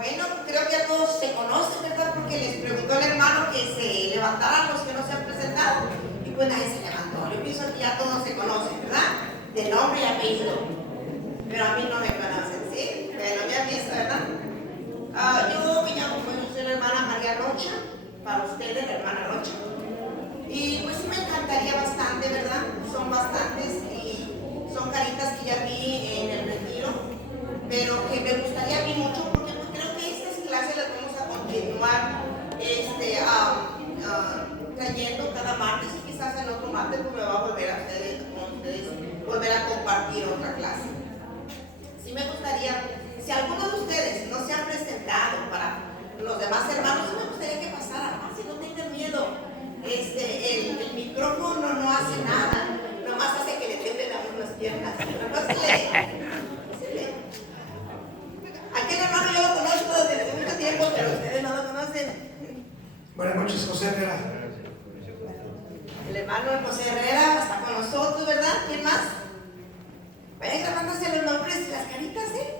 Bueno, creo que a todos se conocen, ¿verdad? Porque les preguntó el hermano que se levantaran los que no se han presentado. Y pues nadie se levantó. Yo pienso que ya todos se conocen, ¿verdad? De nombre y apellido. Pero a mí no me conocen, ¿sí? Pero ya visto, ¿verdad? Yo me llamo, pues yo soy la hermana María Rocha. Para ustedes, la hermana Rocha. Y pues sí me encantaría bastante, ¿verdad? Son bastantes y son caritas que ya vi en el retiro. Pero que me gustaría a mí mucho porque pues creo que estas clases las vamos a continuar trayendo cada martes y quizás en otro martes pues me va a volver a ustedes, con ustedes, volver a compartir otra clase. Sí me gustaría, si alguno de ustedes no se ha presentado para los demás hermanos, sí me gustaría que pasara, si no tengan miedo. El micrófono no hace nada, nomás hace que le tiemblen a uno las piernas. Aquel hermano yo lo conozco desde mucho tiempo, pero ustedes no lo conocen. Buenas noches, José Herrera. El hermano José Herrera está con nosotros, ¿verdad? ¿Quién más? Vayan grabándose los nombres y las caritas, ¿eh?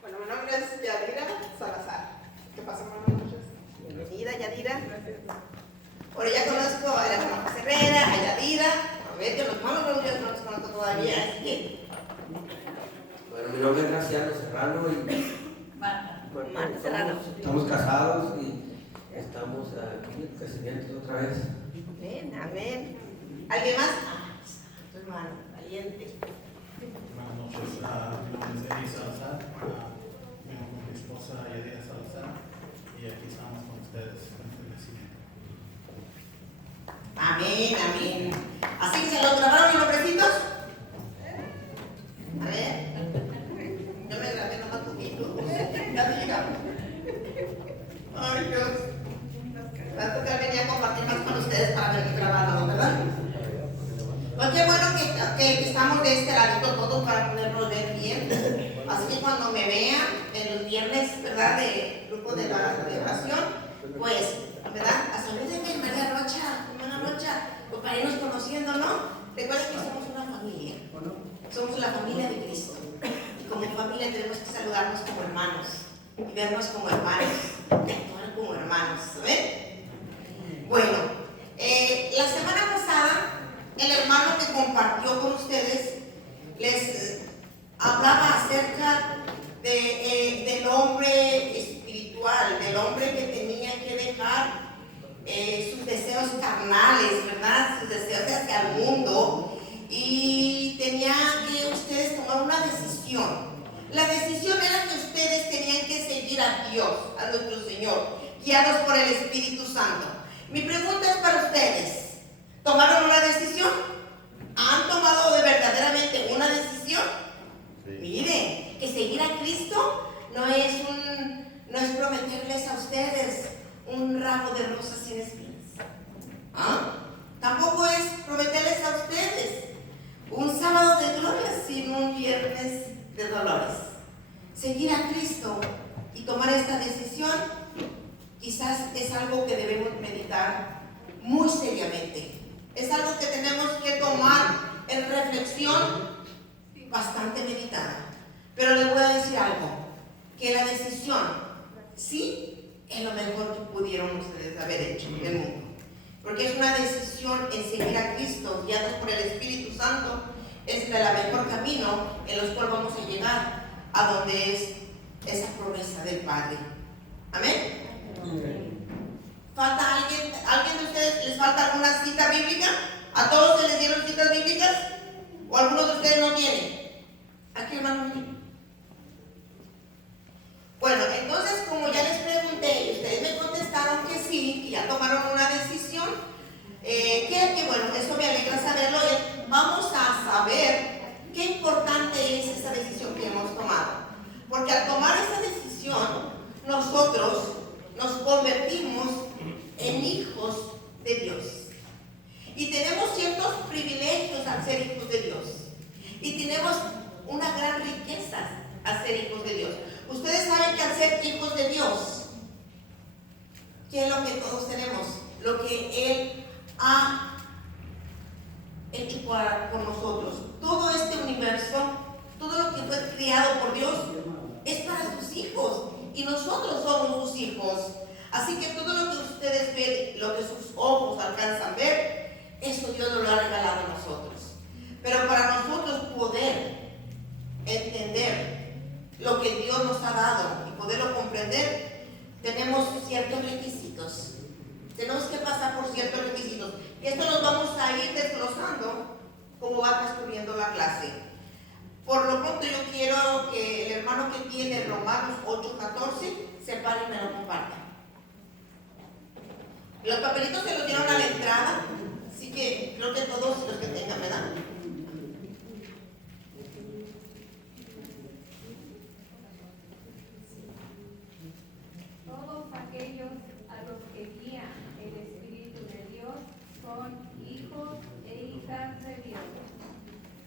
Bueno, mi nombre es Yadira Salazar. ¿Qué pasa, hermano? Bienvenida, Yadira. Bueno, ya conozco a la hermana José Herrera, a Yadira. A ver, yo los hermanos no los conozco todavía, así que... Bueno, mi nombre es Graciano Serrano y Marta Serrano. Estamos casados y estamos aquí en crecimiento otra vez. Amén, amén. ¿Alguien más? Tu hermano, valiente. Buenas noches, mi nombre es Eli Salazar, vengo con mi esposa Yadira Salazar y aquí estamos con ustedes en este crecimiento. Amén, amén. ¿Así que se los grabaron los nombrecitos? A ver. Yo me grabé nomás poquito. Ya te llegamos. Ay, Dios. Va a tocar venir a compartir más con ustedes para ver mi grabado, ¿verdad? Pues qué bueno que estamos de este ladito todos para podernos ver bien. Así que cuando me vean en los viernes, ¿verdad? De grupo de la celebración, pues, ¿verdad? A salúdenme, María Rocha, hermana Rocha, pues para irnos conociendo, ¿no? Recuerden que somos una familia, ¿no? Somos la familia de Cristo. Y como familia tenemos que saludarnos como hermanos, y vernos como hermanos, y actuar como hermanos, ¿ven? Bueno, la semana pasada, el hermano que compartió con ustedes les hablaba acerca del hombre espiritual, del hombre que tenía que dejar sus deseos carnales, ¿verdad? Sus deseos hacia el mundo, y tenía que ustedes tomar una decisión. La decisión era que ustedes tenían que seguir a Dios, a nuestro Señor, guiados por el Espíritu Santo. Mi pregunta es para ustedes: ¿tomaron una decisión? ¿Han tomado verdaderamente una decisión? Sí. Miren, que seguir a Cristo no es prometerles a ustedes un ramo de rosas sin espinas. ¿Ah? Tampoco es prometerles a ustedes un sábado de gloria sin un viernes de dolores. Seguir a Cristo y tomar esta decisión quizás es algo que debemos meditar muy seriamente. Es algo que tenemos que tomar en reflexión bastante meditada. Pero les voy a decir algo, que la decisión sí es lo mejor que pudieron ustedes haber hecho en el mundo. Porque es una decisión en seguir a Cristo, guiados por el Espíritu Santo, es el mejor camino en los cuales vamos a llegar a donde es esa promesa del Padre. ¿Amén? ¿Falta alguien? ¿Alguien de ustedes les falta alguna cita bíblica? ¿A todos se les dieron citas bíblicas? ¿O algunos de ustedes no tienen? Aquí, hermano. Bueno, entonces, como ya les pregunté y ustedes me contestaron que sí, que ya tomaron una decisión, que bueno, eso me alegra saberlo. Vamos a saber qué importante es esa decisión que hemos tomado. Porque al tomar esa decisión, nosotros nos convertimos en hijos de Dios. Y tenemos ciertos privilegios al ser hijos de Dios. Y tenemos una gran riqueza al ser hijos de Dios. Ustedes saben que al ser hijos de Dios, ¿qué es lo que todos tenemos? Lo que Él ha hecho por nosotros. Todo este universo todo lo que fue criado por Dios es para sus hijos y nosotros somos sus hijos. Así que todo lo que ustedes ven, lo que sus ojos alcanzan a ver, eso Dios nos lo ha regalado a nosotros. Pero para nosotros poder entender lo que Dios nos ha dado y poderlo comprender, tenemos ciertos requisitos. Tenemos que pasar por ciertos requisitos. Y esto los vamos a ir desglosando como va transcurriendo la clase. Por lo pronto yo quiero que el hermano que tiene Romanos 8:14 se pare y me lo comparta. Los papelitos se los dieron a la entrada, así que creo que todos los que tengan, ¿verdad? Todos aquellos a los que guía el Espíritu de Dios son hijos e hijas de Dios.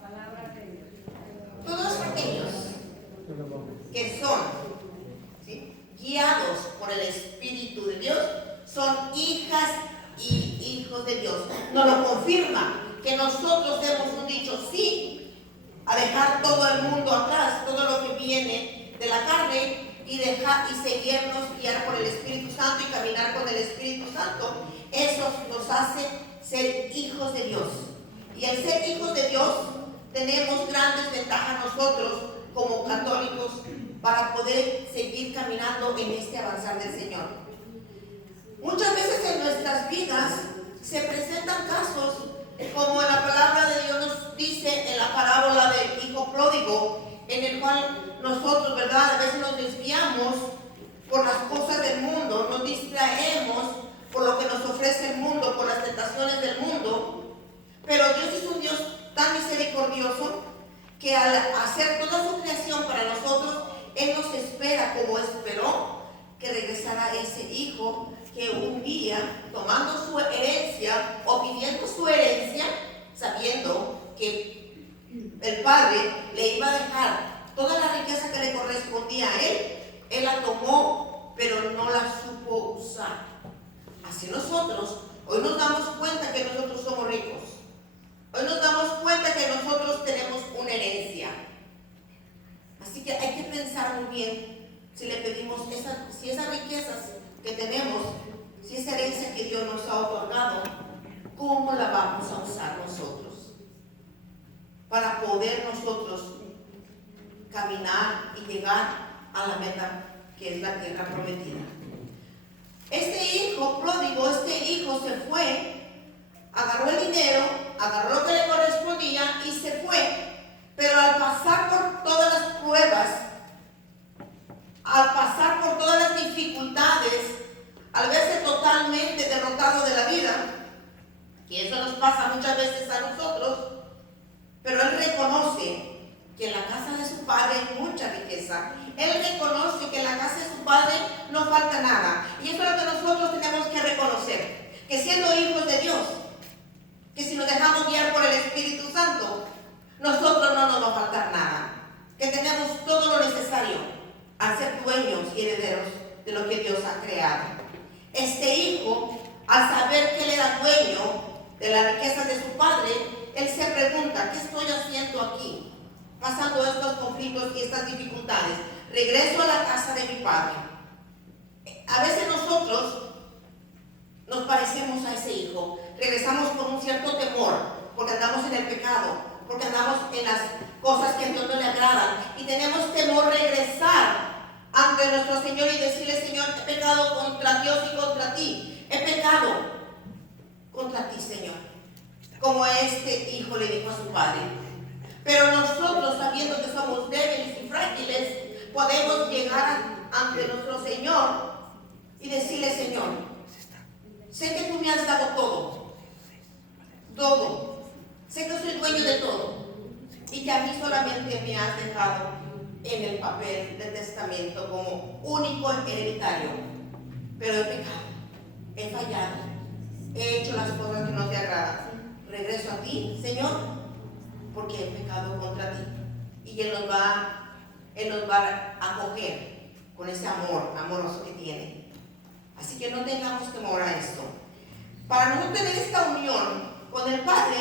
Palabra de Dios. Todos aquellos que son, ¿sí?, guiados por el Espíritu de Dios son hijas y hijos de Dios. Nos lo confirma que nosotros hemos dicho sí a dejar todo el mundo atrás, todo lo que viene de la carne y dejar y seguirnos guiar por el Espíritu Santo y caminar con el Espíritu Santo. Eso nos hace ser hijos de Dios. Y al ser hijos de Dios tenemos grandes ventajas nosotros como católicos para poder seguir caminando en este avanzar del Señor. Muchas veces en nuestras vidas se presentan casos como la palabra de Dios nos dice en la parábola del hijo pródigo, en el cual nosotros, ¿verdad?, a veces nos desviamos por las cosas del mundo, nos distraemos por lo que nos ofrece el mundo, por las tentaciones del mundo. Pero Dios es un Dios tan misericordioso que al hacer toda su creación para nosotros, Él nos espera como esperó que regresara ese hijo que un día, tomando su herencia o pidiendo su herencia, sabiendo que el padre le iba a dejar toda la riqueza que le correspondía a él la tomó, pero no la supo usar. Así nosotros, hoy nos damos cuenta que nosotros somos ricos. Hoy nos damos cuenta que nosotros tenemos una herencia. Así que hay que pensar muy bien si le pedimos si esas riquezas que tenemos, si esa herencia que Dios nos ha otorgado, ¿cómo la vamos a usar nosotros? Para poder nosotros caminar y llegar a la meta que es la tierra prometida. Este hijo pródigo, este hijo se fue, agarró el dinero, agarró lo que le correspondía y se fue. Pero al pasar por todas las pruebas, al pasar por todas las dificultades, al verse totalmente derrotado de la vida, y eso nos pasa muchas veces a nosotros, pero él reconoce que en la casa de su padre hay mucha riqueza. Él reconoce que en la casa de su padre no falta nada. Y eso es lo que nosotros tenemos que reconocer, que siendo hijos de Dios, que si nos dejamos guiar por el Espíritu Santo, nosotros no nos va a faltar nada, que tenemos todo lo necesario al ser dueños y herederos de lo que Dios ha creado. Este hijo, al saber que él era dueño de las riquezas de su padre, él se pregunta, ¿qué estoy haciendo aquí? Pasando estos conflictos y estas dificultades. Regreso a la casa de mi padre. A veces nosotros nos parecemos a ese hijo. Regresamos con un cierto temor, porque andamos en el pecado, porque andamos en las cosas que a Dios no le agradan. Y tenemos temor regresar ante nuestro Señor y decirle, Señor, he pecado contra Dios y contra ti. He pecado contra ti, Señor. Como este hijo le dijo a su padre. Pero nosotros, sabiendo que somos débiles y frágiles, podemos llegar ante nuestro Señor y decirle, Señor, sé que tú me has dado todo, todo. Sé que soy dueño de todo y que a mí solamente me has dejado en el papel del testamento como único hereditario. Pero he pecado, he fallado, he hecho las cosas que no te agradan. Regreso a ti, Señor, porque he pecado contra ti. Y Él nos va a acoger con ese amor amoroso que tiene. Así que no tengamos temor a esto. Para nosotros tener esta unión con el Padre,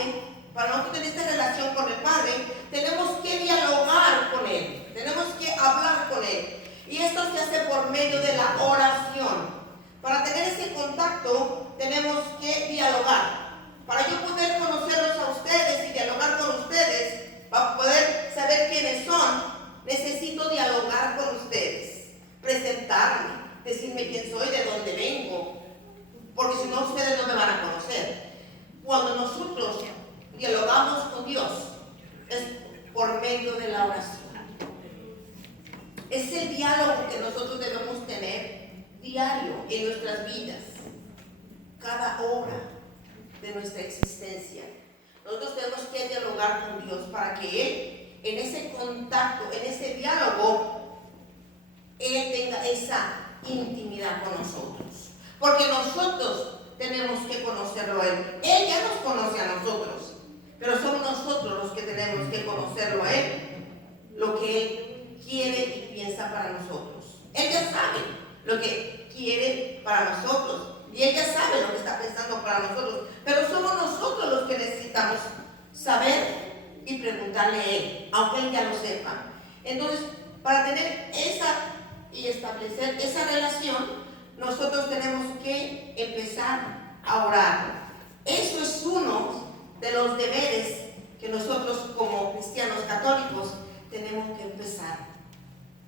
para nosotros tener esta relación con el Padre, tenemos que dialogar con Él, tenemos que hablar con Él. Y esto se hace por medio de la oración. Para tener ese contacto tenemos que dialogar. Para yo poder conocerlos a ustedes y dialogar con ustedes, para poder saber quiénes son, necesito dialogar con ustedes, presentarme, decirme quién soy, de dónde vengo, porque si no ustedes no me van a conocer. Cuando nosotros dialogamos con Dios, es por medio de la oración. Es el diálogo que nosotros debemos tener diario en nuestras vidas, cada hora de nuestra existencia. Nosotros tenemos que dialogar con Dios para que Él, en ese contacto, en ese diálogo, Él tenga esa intimidad con nosotros. Porque nosotros tenemos que conocerlo a Él. Él ya nos conoce a nosotros, pero somos nosotros los que tenemos que conocerlo a Él, lo que Él quiere y piensa para nosotros. Él ya sabe lo que quiere para nosotros y Él ya sabe lo que está pensando para nosotros, pero somos nosotros los que necesitamos saber y preguntarle a Él, aunque Él ya lo sepa. Entonces, para tener esa y establecer esa relación, nosotros tenemos que empezar a orar. Eso es uno de los deberes que nosotros como cristianos católicos tenemos que empezar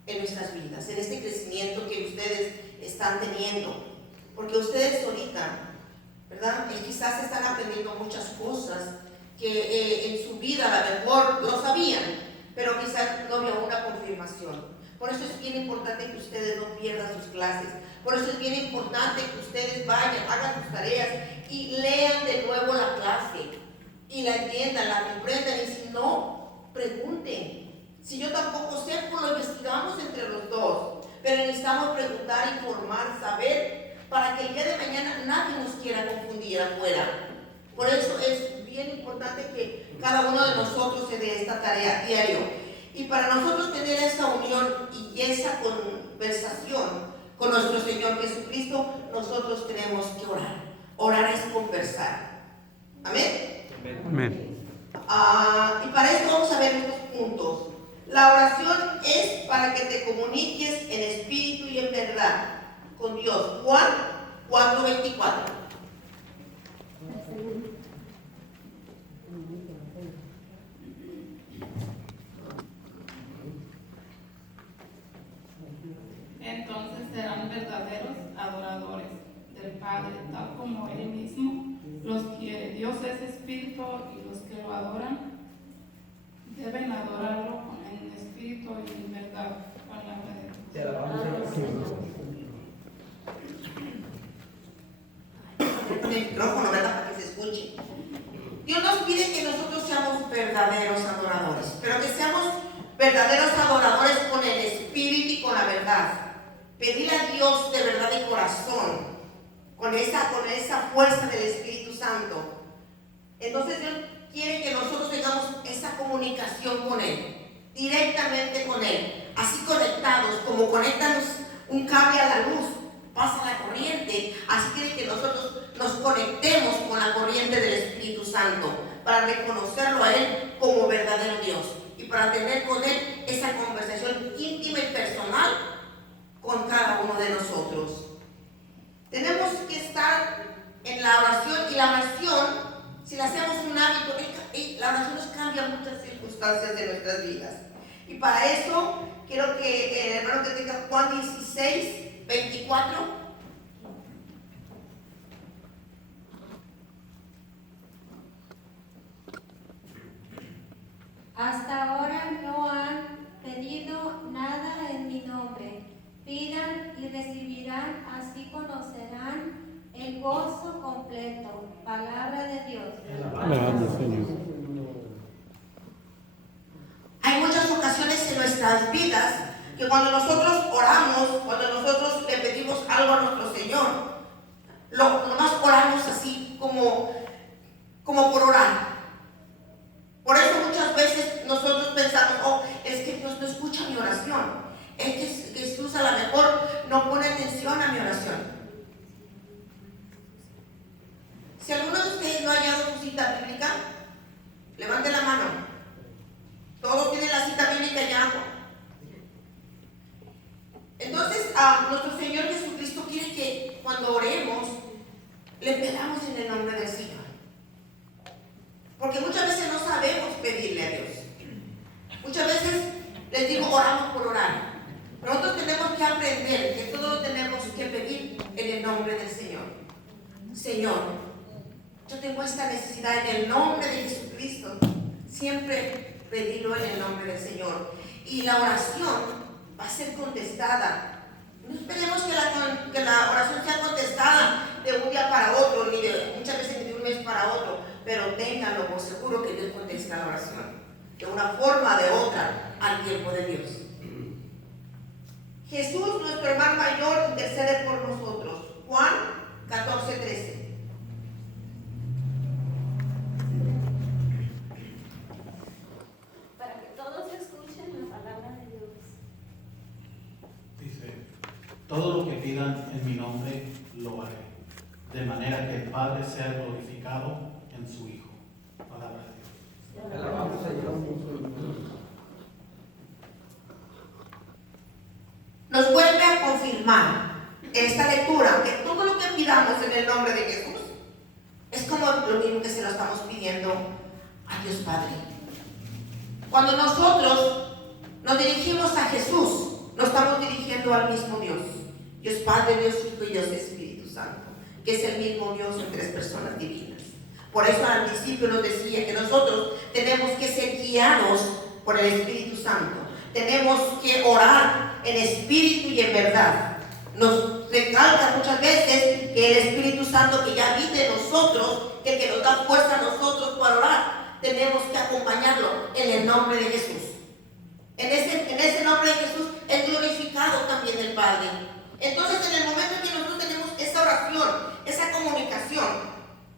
en nuestras vidas, en este crecimiento que ustedes están teniendo, porque ustedes ahorita, ¿verdad? Quizás están aprendiendo muchas cosas que en su vida a lo mejor lo sabían, pero quizás no había una confirmación. Por eso es bien importante que ustedes no pierdan sus clases, por eso es bien importante que ustedes vayan, hagan sus tareas y lean de nuevo la clase y la entiendan, la comprendan, y si no, pregunten. Si yo tampoco sé, pues lo investigamos entre los dos, pero necesitamos preguntar, informar, saber, para que el día de mañana nadie nos quiera confundir afuera. Por eso es bien importante que cada uno de nosotros se dé esta tarea diario. Y para nosotros tener esa unión y esa conversación con nuestro Señor Jesucristo, nosotros tenemos que orar. Orar es conversar. ¿Amén? Amén. Y para eso vamos a ver estos puntos. La oración es para que te comuniques en espíritu y en verdad con Dios. Juan 4:24. Entonces serán verdaderos adoradores del Padre, tal como Él mismo los quiere. Dios es espíritu y los que lo adoran deben adorarlo en espíritu y en verdad. Palabra de Dios. Te alabamos, Señor. Con el micrófono, ¿verdad? Para que se escuche. Dios nos pide que nosotros seamos verdaderos adoradores, pero que seamos verdaderos adoradores con el espíritu y con la verdad. Pedir a Dios de verdad de corazón, con esa fuerza del Espíritu Santo. Entonces Dios quiere que nosotros tengamos esa comunicación con Él, directamente con Él, así conectados, como conectan un cable a la luz, pasa la corriente, así quiere que nosotros nos conectemos con la corriente del Espíritu Santo, para reconocerlo a Él como verdadero Dios, y para tener con Él esa conversación íntima y personal con cada uno de nosotros. Tenemos que estar en la oración, y la oración, si la hacemos un hábito, la oración nos cambia muchas circunstancias de nuestras vidas. Y para eso quiero que el hermano que tenga Juan 16:24. Hasta ahora no han pedido nada en mi nombre. Pidan y recibirán, así conocerán el gozo completo. Palabra de Dios. Alabamos, Señor. Hay muchas ocasiones en nuestras vidas que cuando nosotros oramos, cuando nosotros le pedimos algo a nuestro Señor, nomás oramos así como por orar. Por eso muchas veces nosotros pensamos, es que Dios no escucha mi oración. Es que Jesús a lo mejor no pone atención a mi oración. Si alguno de ustedes no ha hallado su cita bíblica, levante la mano. Todos tienen la cita bíblica y agua. Entonces, nuestro Señor Jesucristo quiere que cuando oremos, le pedamos en el nombre del Señor. Porque muchas veces no sabemos pedirle a Dios. Muchas veces les digo, oramos por orar. Pero nosotros tenemos que aprender que todo lo tenemos que pedir en el nombre del Señor. Señor, yo tengo esta necesidad en el nombre de Jesucristo. Siempre pedirlo en el nombre del Señor. Y la oración va a ser contestada. No esperemos que la oración sea contestada de un día para otro, ni muchas veces ni de un mes para otro, pero ténganlo por seguro que Dios contesta la oración, de una forma o de otra, al tiempo de Dios. Jesús, nuestro hermano mayor, intercede por nosotros. Juan 14:13. Para que todos escuchen la palabra de Dios. Dice, todo lo que pidan en mi nombre lo haré, de manera que el Padre sea glorificado en su Hijo. Palabra de Dios. Alabamos a Dios. Nos vuelve a confirmar esta lectura que todo lo que pidamos en el nombre de Jesús es como lo mismo que se lo estamos pidiendo a Dios Padre. Cuando nosotros nos dirigimos a Jesús, nos estamos dirigiendo al mismo Dios. Dios Padre, Dios Hijo y Dios Espíritu Santo, que es el mismo Dios en tres personas divinas. Por eso al principio nos decía que nosotros tenemos que ser guiados por el Espíritu Santo. Tenemos que orar en espíritu y en verdad. Nos recalca muchas veces que el Espíritu Santo que ya vive en nosotros, que nos da fuerza a nosotros para orar, tenemos que acompañarlo en el nombre de Jesús. En ese nombre de Jesús es glorificado también el Padre. Entonces, en el momento en que nosotros tenemos esa oración, esa comunicación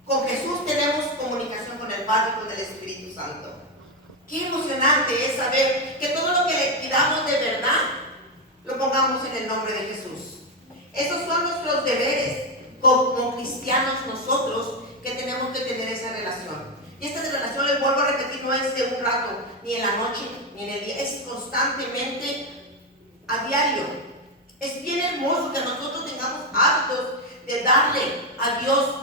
con Jesús, tenemos comunicación con el Padre y con el Espíritu Santo. Qué emocionante es saber que todo lo que le pidamos de verdad lo pongamos en el nombre de Jesús. Esos son nuestros deberes como cristianos nosotros, que tenemos que tener esa relación. Y esta relación, les vuelvo a repetir, no es de un rato, ni en la noche, ni en el día, es constantemente, a diario. Es bien hermoso que nosotros tengamos hábitos de darle a Dios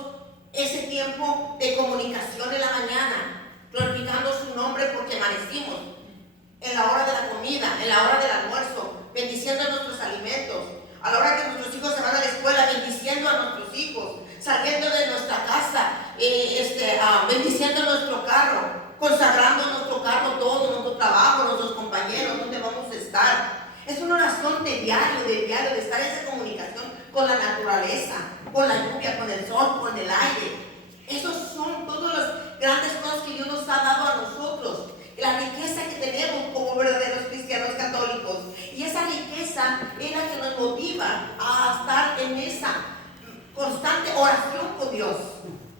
ese tiempo de comunicación en la mañana, glorificando su nombre porque amanecimos, en la hora de la comida, en la hora del almuerzo, bendiciendo nuestros alimentos, a la hora que nuestros hijos se van a la escuela, bendiciendo a nuestros hijos, saliendo de nuestra casa, bendiciendo nuestro carro, consagrando nuestro carro todo, nuestro trabajo, nuestros compañeros, donde vamos a estar. Es una oración de diario, de estar en esa comunicación con la naturaleza, con la lluvia, con el sol, con el aire. Esos son todas las grandes cosas que Dios nos ha dado a nosotros. La riqueza que tenemos como verdaderos cristianos católicos. Y esa riqueza es la que nos motiva a estar en esa constante oración con Dios.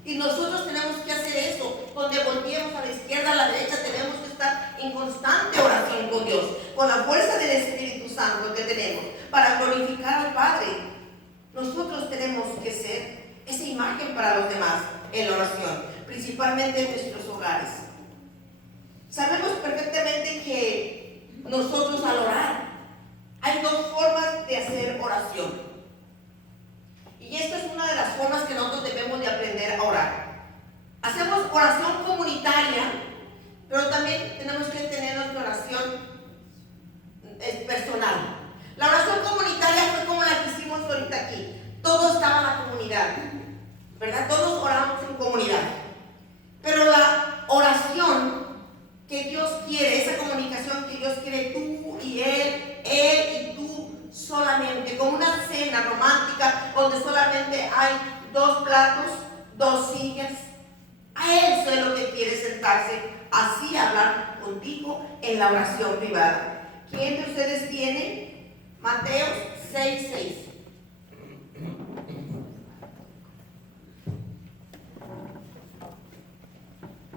Y nosotros tenemos que hacer eso. Donde volteemos a la izquierda, a la derecha, tenemos que estar en constante oración con Dios, con la fuerza del Espíritu Santo que tenemos para glorificar al Padre. Nosotros tenemos que ser esa imagen para los demás en la oración, principalmente en nuestros hogares. Sabemos perfectamente que nosotros al orar hay dos formas de hacer oración. Y esta es una de las formas que nosotros debemos de aprender a orar. Hacemos oración comunitaria, pero también tenemos que tener nuestra oración personal. La oración comunitaria fue como la que hicimos ahorita aquí. Todos estaba en la comunidad, ¿verdad? Todos oramos en comunidad. Pero la oración que Dios quiere, esa comunicación que Dios quiere, tú y Él y tú solamente, como una cena romántica donde solamente hay dos platos, dos sillas. A Él solo que quiere sentarse, así hablar contigo en la oración privada. ¿Quién de ustedes tiene Mateo 6:6?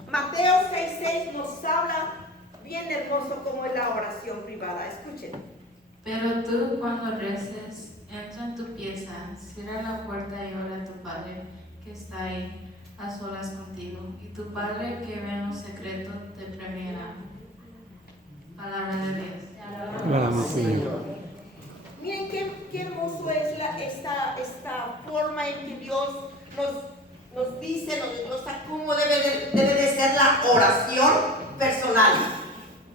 Mateo 6:6 nos habla bien hermoso como es la oración privada. Escuchen. Pero tú cuando reces, entra en tu pieza, cierra la puerta y ora a tu Padre que está ahí a solas contigo, y tu Padre que ve en lo secreto te premiará. Palabra de Dios. Alabamos, Señor. Miren qué hermoso es esta forma en que Dios nos dice, nos desglosa ¿Cómo debe de ser la oración personal?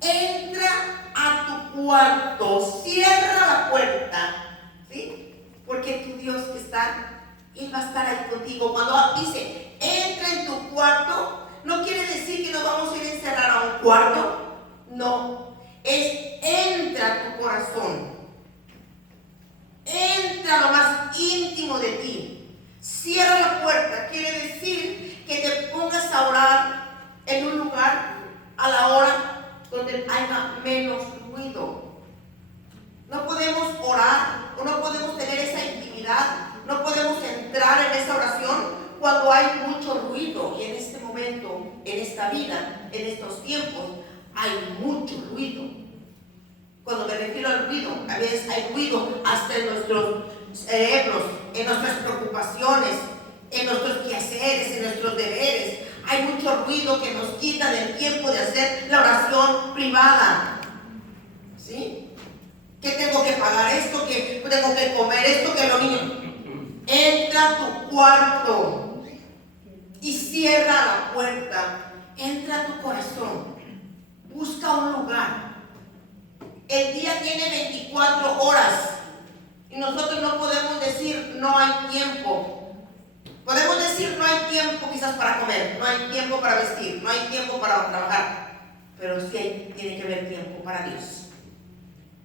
Entra a tu cuarto, cierra la puerta, ¿sí? Porque tu Dios que está, Él va a estar ahí contigo. Cuando dice, entra en tu cuarto, no quiere decir que nos vamos a ir a encerrar a un cuarto, no, es entra a tu corazón, entra a lo más íntimo de ti, cierra la puerta, quiere decir que te pongas a orar en un lugar a la hora donde haya menos ruido. No podemos orar o no podemos tener esa intimidad, no podemos entrar en esa oración cuando hay mucho ruido. Y en este momento, en esta vida, en estos tiempos, hay mucho ruido. Cuando me refiero al ruido, a veces hay ruido hasta en nuestros cerebros, en nuestras preocupaciones, en nuestros quehaceres, en nuestros deberes. Hay mucho ruido que nos quita del tiempo de hacer la oración privada. ¿Sí? Que tengo que pagar esto, que tengo que comer esto, que los niños. Entra a tu cuarto y cierra la puerta. Entra a tu corazón. Busca un lugar. El día tiene 24 horas y nosotros no podemos decir no hay tiempo. Podemos decir no hay tiempo quizás para comer, no hay tiempo para vestir, no hay tiempo para trabajar, pero sí tiene que haber tiempo para Dios.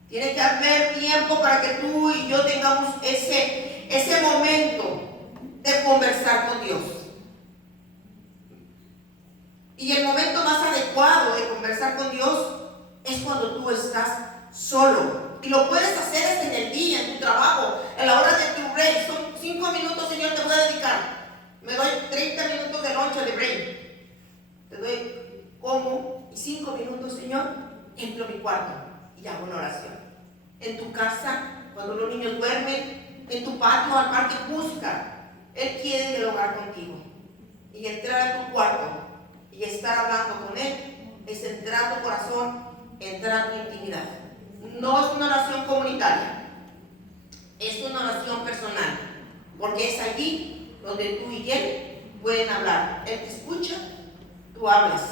Tiene que haber tiempo para que tú y yo tengamos ese momento de conversar con Dios. Y el momento más adecuado de conversar con Dios es cuando tú estás solo. Y lo puedes hacer en el día, en tu trabajo, en la hora de tu break. Son 5 minutos, Señor, te voy a dedicar. Me doy 30 minutos de lonche de break. Te doy como y 5 minutos, Señor, entro a mi cuarto y hago una oración. En tu casa, cuando los niños duermen, en tu patio, al parque, busca. Él quiere dialogar contigo. Y entrar a tu cuarto y estar hablando con Él es entrar a tu corazón, entrar a tu intimidad. No es una oración comunitaria, es una oración personal, porque es allí donde tú y Él pueden hablar. Él te escucha, tú hablas,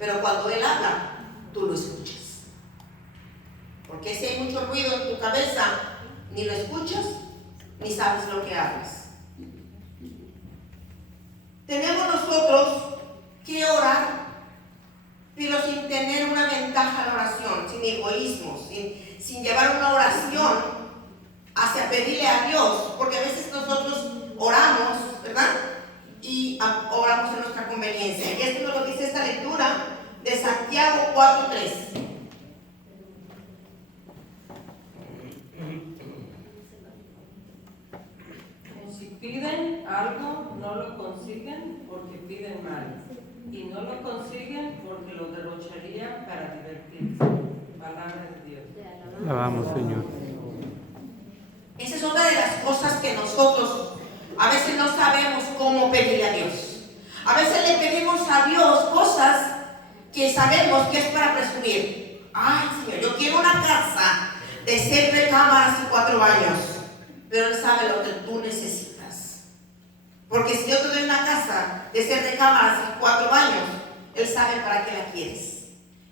pero cuando Él habla, tú lo escuchas. Porque si hay mucho ruido en tu cabeza, ni lo escuchas, ni sabes lo que hablas. Tenemos nosotros que orar, pero sin tener una ventaja en la oración, sin egoísmo, sin llevar una oración hacia pedirle a Dios, porque a veces nosotros oramos, ¿verdad? Y oramos en nuestra conveniencia. Y esto nos lo dice esta lectura de Santiago 4:3. Si piden algo, no lo consiguen porque piden mal. Y no lo consiguen porque lo derrocharían para divertirse. Palabra de Dios. Alabamos, Señor. Esa es otra de las cosas que nosotros a veces no sabemos cómo pedirle a Dios. A veces le pedimos a Dios cosas que sabemos que es para presumir. Ay, Señor, yo quiero una casa de 6 recámaras y 4 baños. Pero Él sabe lo que tú necesitas. Porque si yo te doy una casa de 6 recámaras y 4 baños, Él sabe para qué la quieres.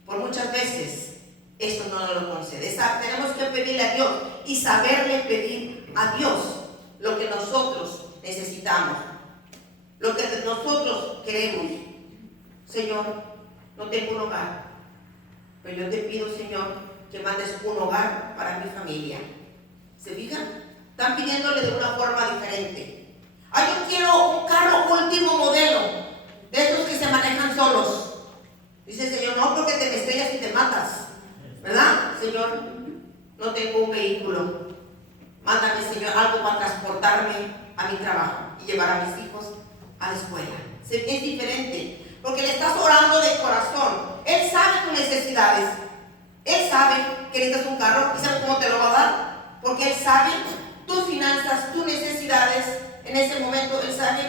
Por muchas veces esto no nos lo concede. Tenemos que pedirle a Dios y saberle pedir a Dios lo que nosotros necesitamos, lo que nosotros queremos. Señor, no tengo un hogar, pero yo te pido, Señor, que mandes un hogar para mi familia. ¿Se fijan? Están pidiéndole de una forma diferente. Ay, yo quiero un carro último modelo, de esos que se manejan solos. Dice el Señor, no, porque te me estrellas y te matas. ¿Verdad? Señor, no tengo un vehículo. Mándame, Señor, algo para transportarme a mi trabajo y llevar a mis hijos a la escuela. Es diferente, porque le estás orando de corazón. Él sabe tus necesidades. Él sabe que necesitas un carro y sabe cómo te lo va a dar, porque Él sabe tus finanzas, tus necesidades. En ese momento Él sabe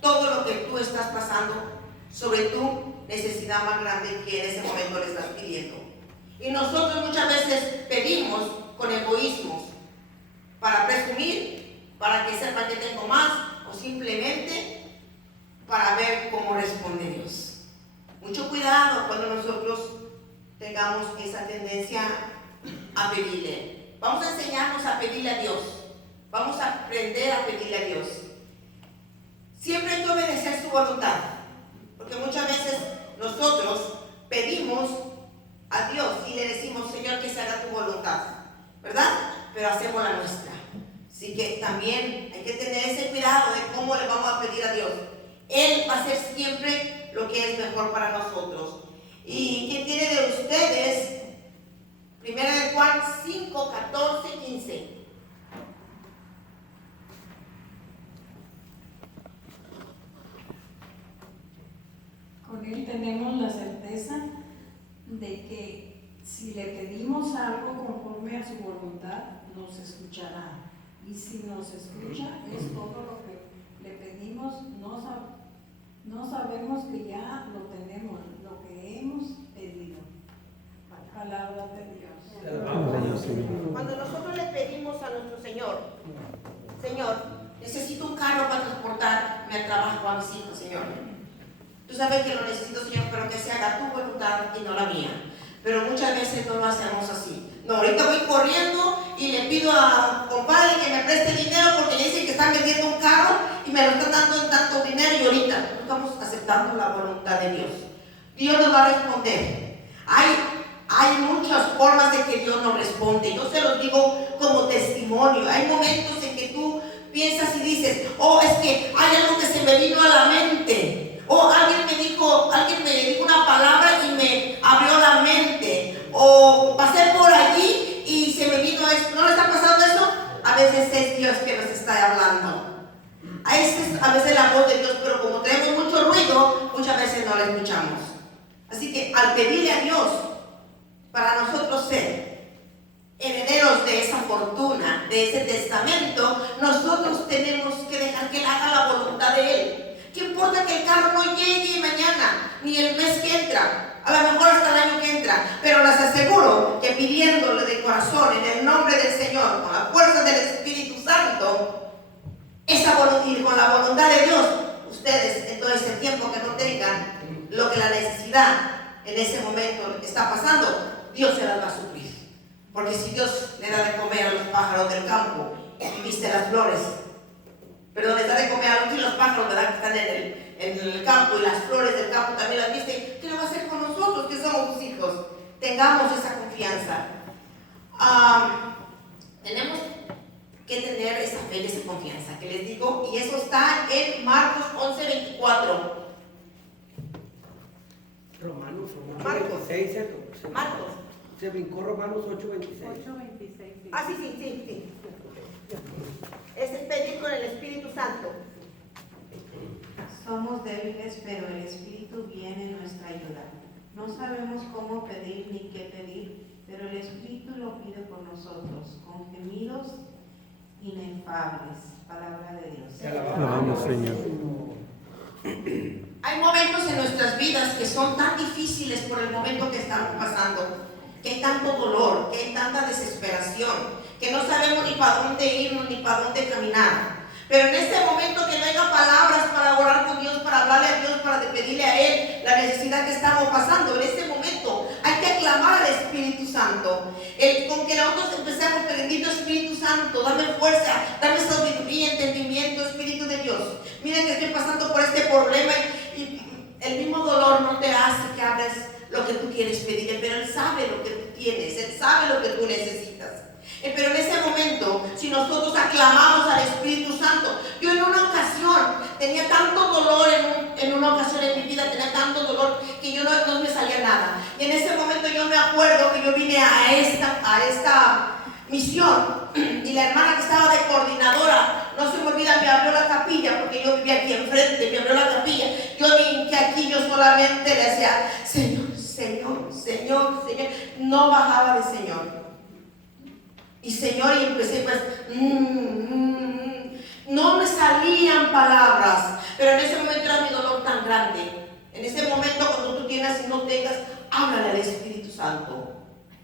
todo lo que tú estás pasando sobre tu necesidad más grande que en ese momento le estás pidiendo. Y nosotros muchas veces pedimos con egoísmos, para presumir, para que sepan que tengo más, o simplemente para ver cómo responde Dios. Mucho cuidado cuando nosotros tengamos esa tendencia a pedirle. Vamos a enseñarnos a pedirle a Dios. Vamos a aprender a pedirle a Dios. Siempre hay que obedecer su voluntad, porque muchas veces nosotros pedimos a Dios y le decimos, Señor, que se haga tu voluntad, ¿verdad? Pero hacemos la nuestra. Así que también hay que tener ese cuidado de cómo le vamos a pedir a Dios. Él va a hacer siempre lo que es mejor para nosotros. ¿Y qué tiene de ustedes? 1 Juan 5, 14, 15. Con Él tenemos la certeza de que si le pedimos algo conforme a su voluntad, nos escuchará. Y si nos escucha, es todo lo que le pedimos. No sabemos que ya lo tenemos, lo que hemos pedido. Palabra de Dios. Cuando nosotros le pedimos a nuestro Señor, Señor, necesito un carro para transportarme al trabajo a mis hijos, Señor. Tú sabes que lo necesito, Señor, pero que se haga tu voluntad y no la mía. Pero muchas veces no lo hacemos así. No, ahorita voy corriendo y le pido a compadre que me preste dinero porque le dicen que están vendiendo un carro y me lo están dando en tanto dinero y ahorita no estamos aceptando la voluntad de Dios. Dios nos va a responder. Hay muchas formas de que Dios nos responde. Yo se los digo como testimonio. Hay momentos en que tú piensas y dices, oh, es que hay algo que se me vino a la mente. O alguien me dijo una palabra y me abrió la mente. O pasé por allí y se me vino esto. ¿No le está pasando eso? A veces es Dios que nos está hablando. A veces la voz de Dios, pero como tenemos mucho ruido, muchas veces no la escuchamos. Así que al pedirle a Dios, para nosotros ser herederos de esa fortuna, de ese testamento, nosotros tenemos que dejar que Él haga la voluntad de Él. ¿Qué importa que el carro no llegue mañana, ni el mes que entra? A lo mejor hasta el año que entra. Pero les aseguro que pidiéndole de corazón, en el nombre del Señor, con la fuerza del Espíritu Santo, y con la voluntad de Dios, ustedes en todo ese tiempo que no tengan lo que la necesidad en ese momento está pasando, Dios se las va a suplir. Porque si Dios le da de comer a los pájaros del campo y viste las flores, pero les da de comer a los pájaros, ¿verdad?, que están en el campo, y las flores del campo también las viste, ¿qué lo va a hacer con nosotros que somos sus hijos? Tengamos esa confianza. Tenemos que tener esa fe y esa confianza que les digo, y eso está en Marcos 11:24. Romanos 8:26, ¿cierto? Marcos. Se brincó Romanos 8:26. 8:26. Ah, sí. Es pedir con el Espíritu Santo. Somos débiles, pero el Espíritu viene en nuestra ayuda. No sabemos cómo pedir ni qué pedir, pero el Espíritu lo pide por nosotros, con gemidos inefables. Palabra de Dios. Te alabamos, Señor. Hay momentos en nuestras vidas que son tan difíciles por el momento que estamos pasando, que hay tanto dolor, que hay tanta desesperación, que no sabemos ni para dónde irnos ni para dónde caminar. Pero en este momento que no haya palabras para orar con Dios, para hablarle a Dios, para pedirle a Él la necesidad que estamos pasando, en este momento hay que aclamar al Espíritu Santo. Con que nosotros empecemos, bendito Espíritu Santo, dame fuerza, dame sabiduría, entendimiento, Espíritu de Dios. Miren que estoy pasando por este problema y el mismo dolor no te hace que hables lo que tú quieres pedirle, pero Él sabe lo que tú tienes, Él sabe lo que tú necesitas. Pero en ese momento, si nosotros aclamamos al Espíritu Santo, yo en una ocasión tenía tanto dolor, en una ocasión en mi vida tenía tanto dolor que yo no me salía nada. Y en ese momento yo me acuerdo que yo vine a esta misión y la hermana que estaba de coordinadora, no se me olvida, me abrió la capilla, porque yo vivía aquí enfrente, me abrió la capilla. Yo vi que aquí yo solamente le decía, Señor, Señor, Señor, Señor, no bajaba de Señor. Y Señor, y empecé pues, no me salían palabras, pero en ese momento era mi dolor tan grande. En ese momento, cuando tú tienes y no tengas, háblale al Espíritu Santo.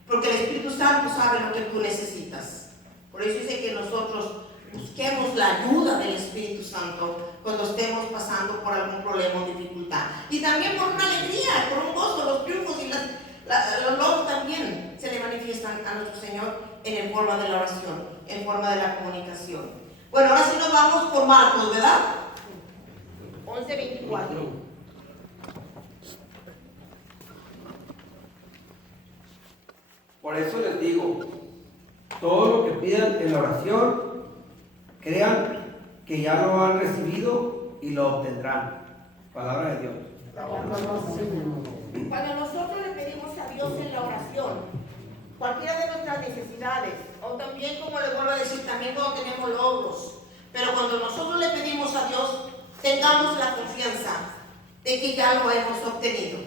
porque el Espíritu Santo sabe lo que tú necesitas. Por eso dice que nosotros busquemos la ayuda del Espíritu Santo cuando estemos pasando por algún problema o dificultad. Y también por una alegría, por un gozo, los triunfos y los logros también se le manifiestan a nuestro Señor en forma de la oración, en forma de la comunicación. Bueno, ahora sí nos vamos por Marcos, ¿verdad? 11:24. Por eso les digo, todo lo que pidan en la oración, crean que ya lo han recibido y lo obtendrán. Palabra de Dios. Cuando nosotros le pedimos a Dios en la oración, cualquiera de nuestras necesidades, o también, como les vuelvo a decir, también cuando tenemos logros, pero cuando nosotros le pedimos a Dios, tengamos la confianza de que ya lo hemos obtenido.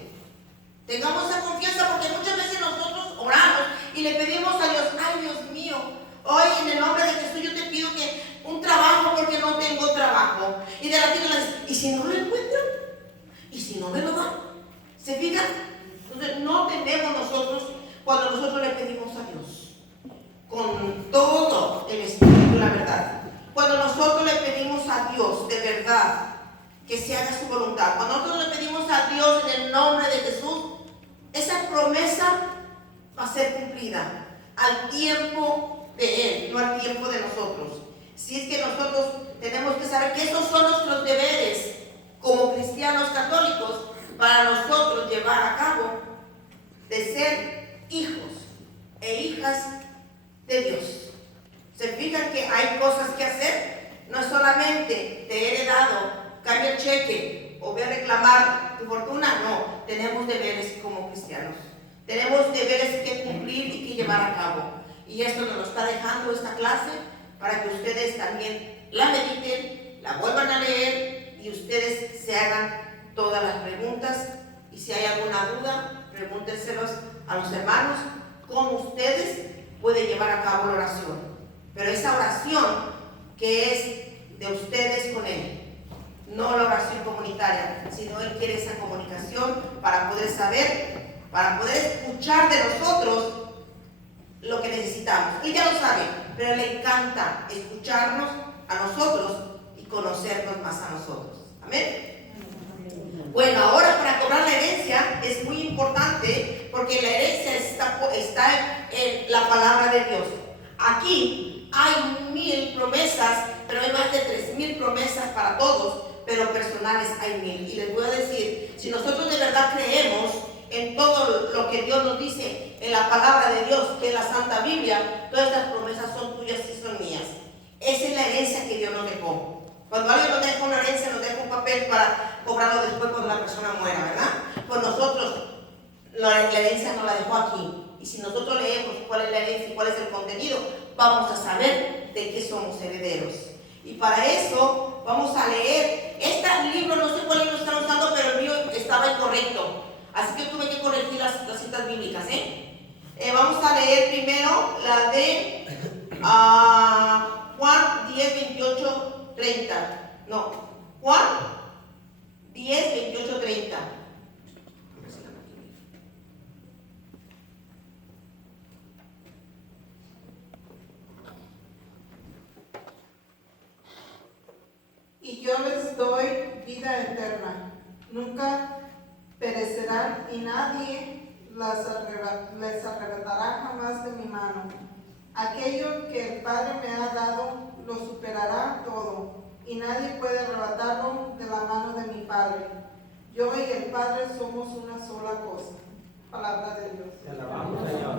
Tengamos esa confianza, porque muchas veces nosotros oramos y le pedimos a Dios, ay Dios mío, hoy en el nombre de Jesús yo te pido que un trabajo porque no tengo trabajo. Y de repente le dices, ¿y si no lo encuentro? ¿Y si no me lo dan? ¿Se fijan? Entonces no tenemos nosotros, cuando nosotros le pedimos a Dios, con todo el espíritu y la verdad, cuando nosotros le pedimos a Dios de verdad que se haga su voluntad, cuando nosotros le pedimos a Dios en el nombre de Jesús, esa promesa va a ser cumplida al tiempo de Él, no al tiempo de nosotros. Si es que nosotros tenemos que saber que esos son nuestros deberes como cristianos católicos para nosotros llevar a cabo de ser hijos e hijas de Dios. ¿Se fijan que hay cosas que hacer? No es solamente te he heredado, cambia el cheque o voy a reclamar tu fortuna. No, tenemos deberes como cristianos. Tenemos deberes que cumplir y que llevar a cabo. Y esto nos lo está dejando esta clase para que ustedes también la mediten, la vuelvan a leer y ustedes se hagan todas las preguntas. Y si hay alguna duda, pregúntenselos a los hermanos. Con ustedes puede llevar a cabo la oración. Pero esa oración que es de ustedes con Él, no la oración comunitaria, sino Él quiere esa comunicación para poder saber, para poder escuchar de nosotros lo que necesitamos. Él ya lo sabe, pero le encanta escucharnos a nosotros y conocernos más a nosotros. Amén. Bueno, ahora para cobrar la herencia es muy importante porque la herencia está en la palabra de Dios. Aquí hay 1000 promesas, pero hay más de 3000 promesas para todos, pero personales hay 1000. Y les voy a decir, si nosotros de verdad creemos en todo lo que Dios nos dice en la palabra de Dios, que es la Santa Biblia, todas estas promesas son tuyas y son mías. Esa es la herencia que Dios nos dejó. Cuando alguien nos deja una herencia, nos deja un papel para cobrarlo después cuando la persona muera, ¿verdad? Pues nosotros, la herencia nos la dejó aquí. Y si nosotros leemos cuál es la herencia y cuál es el contenido, vamos a saber de qué somos herederos. Y para eso vamos a leer este libro, no sé cuál libro están usando, pero el mío estaba incorrecto. Así que tuve que corregir las citas bíblicas, vamos a leer primero la de Juan 10, 28, 30. No, Juan 10, 28, 30. Y yo les doy vida eterna. Nunca perecerán y nadie les arrebatará jamás de mi mano. Aquello que el Padre me ha dado lo superará todo, y nadie puede arrebatarlo de la mano de mi Padre. Yo y el Padre somos una sola cosa. Palabra de Dios. Te alabamos, Señor.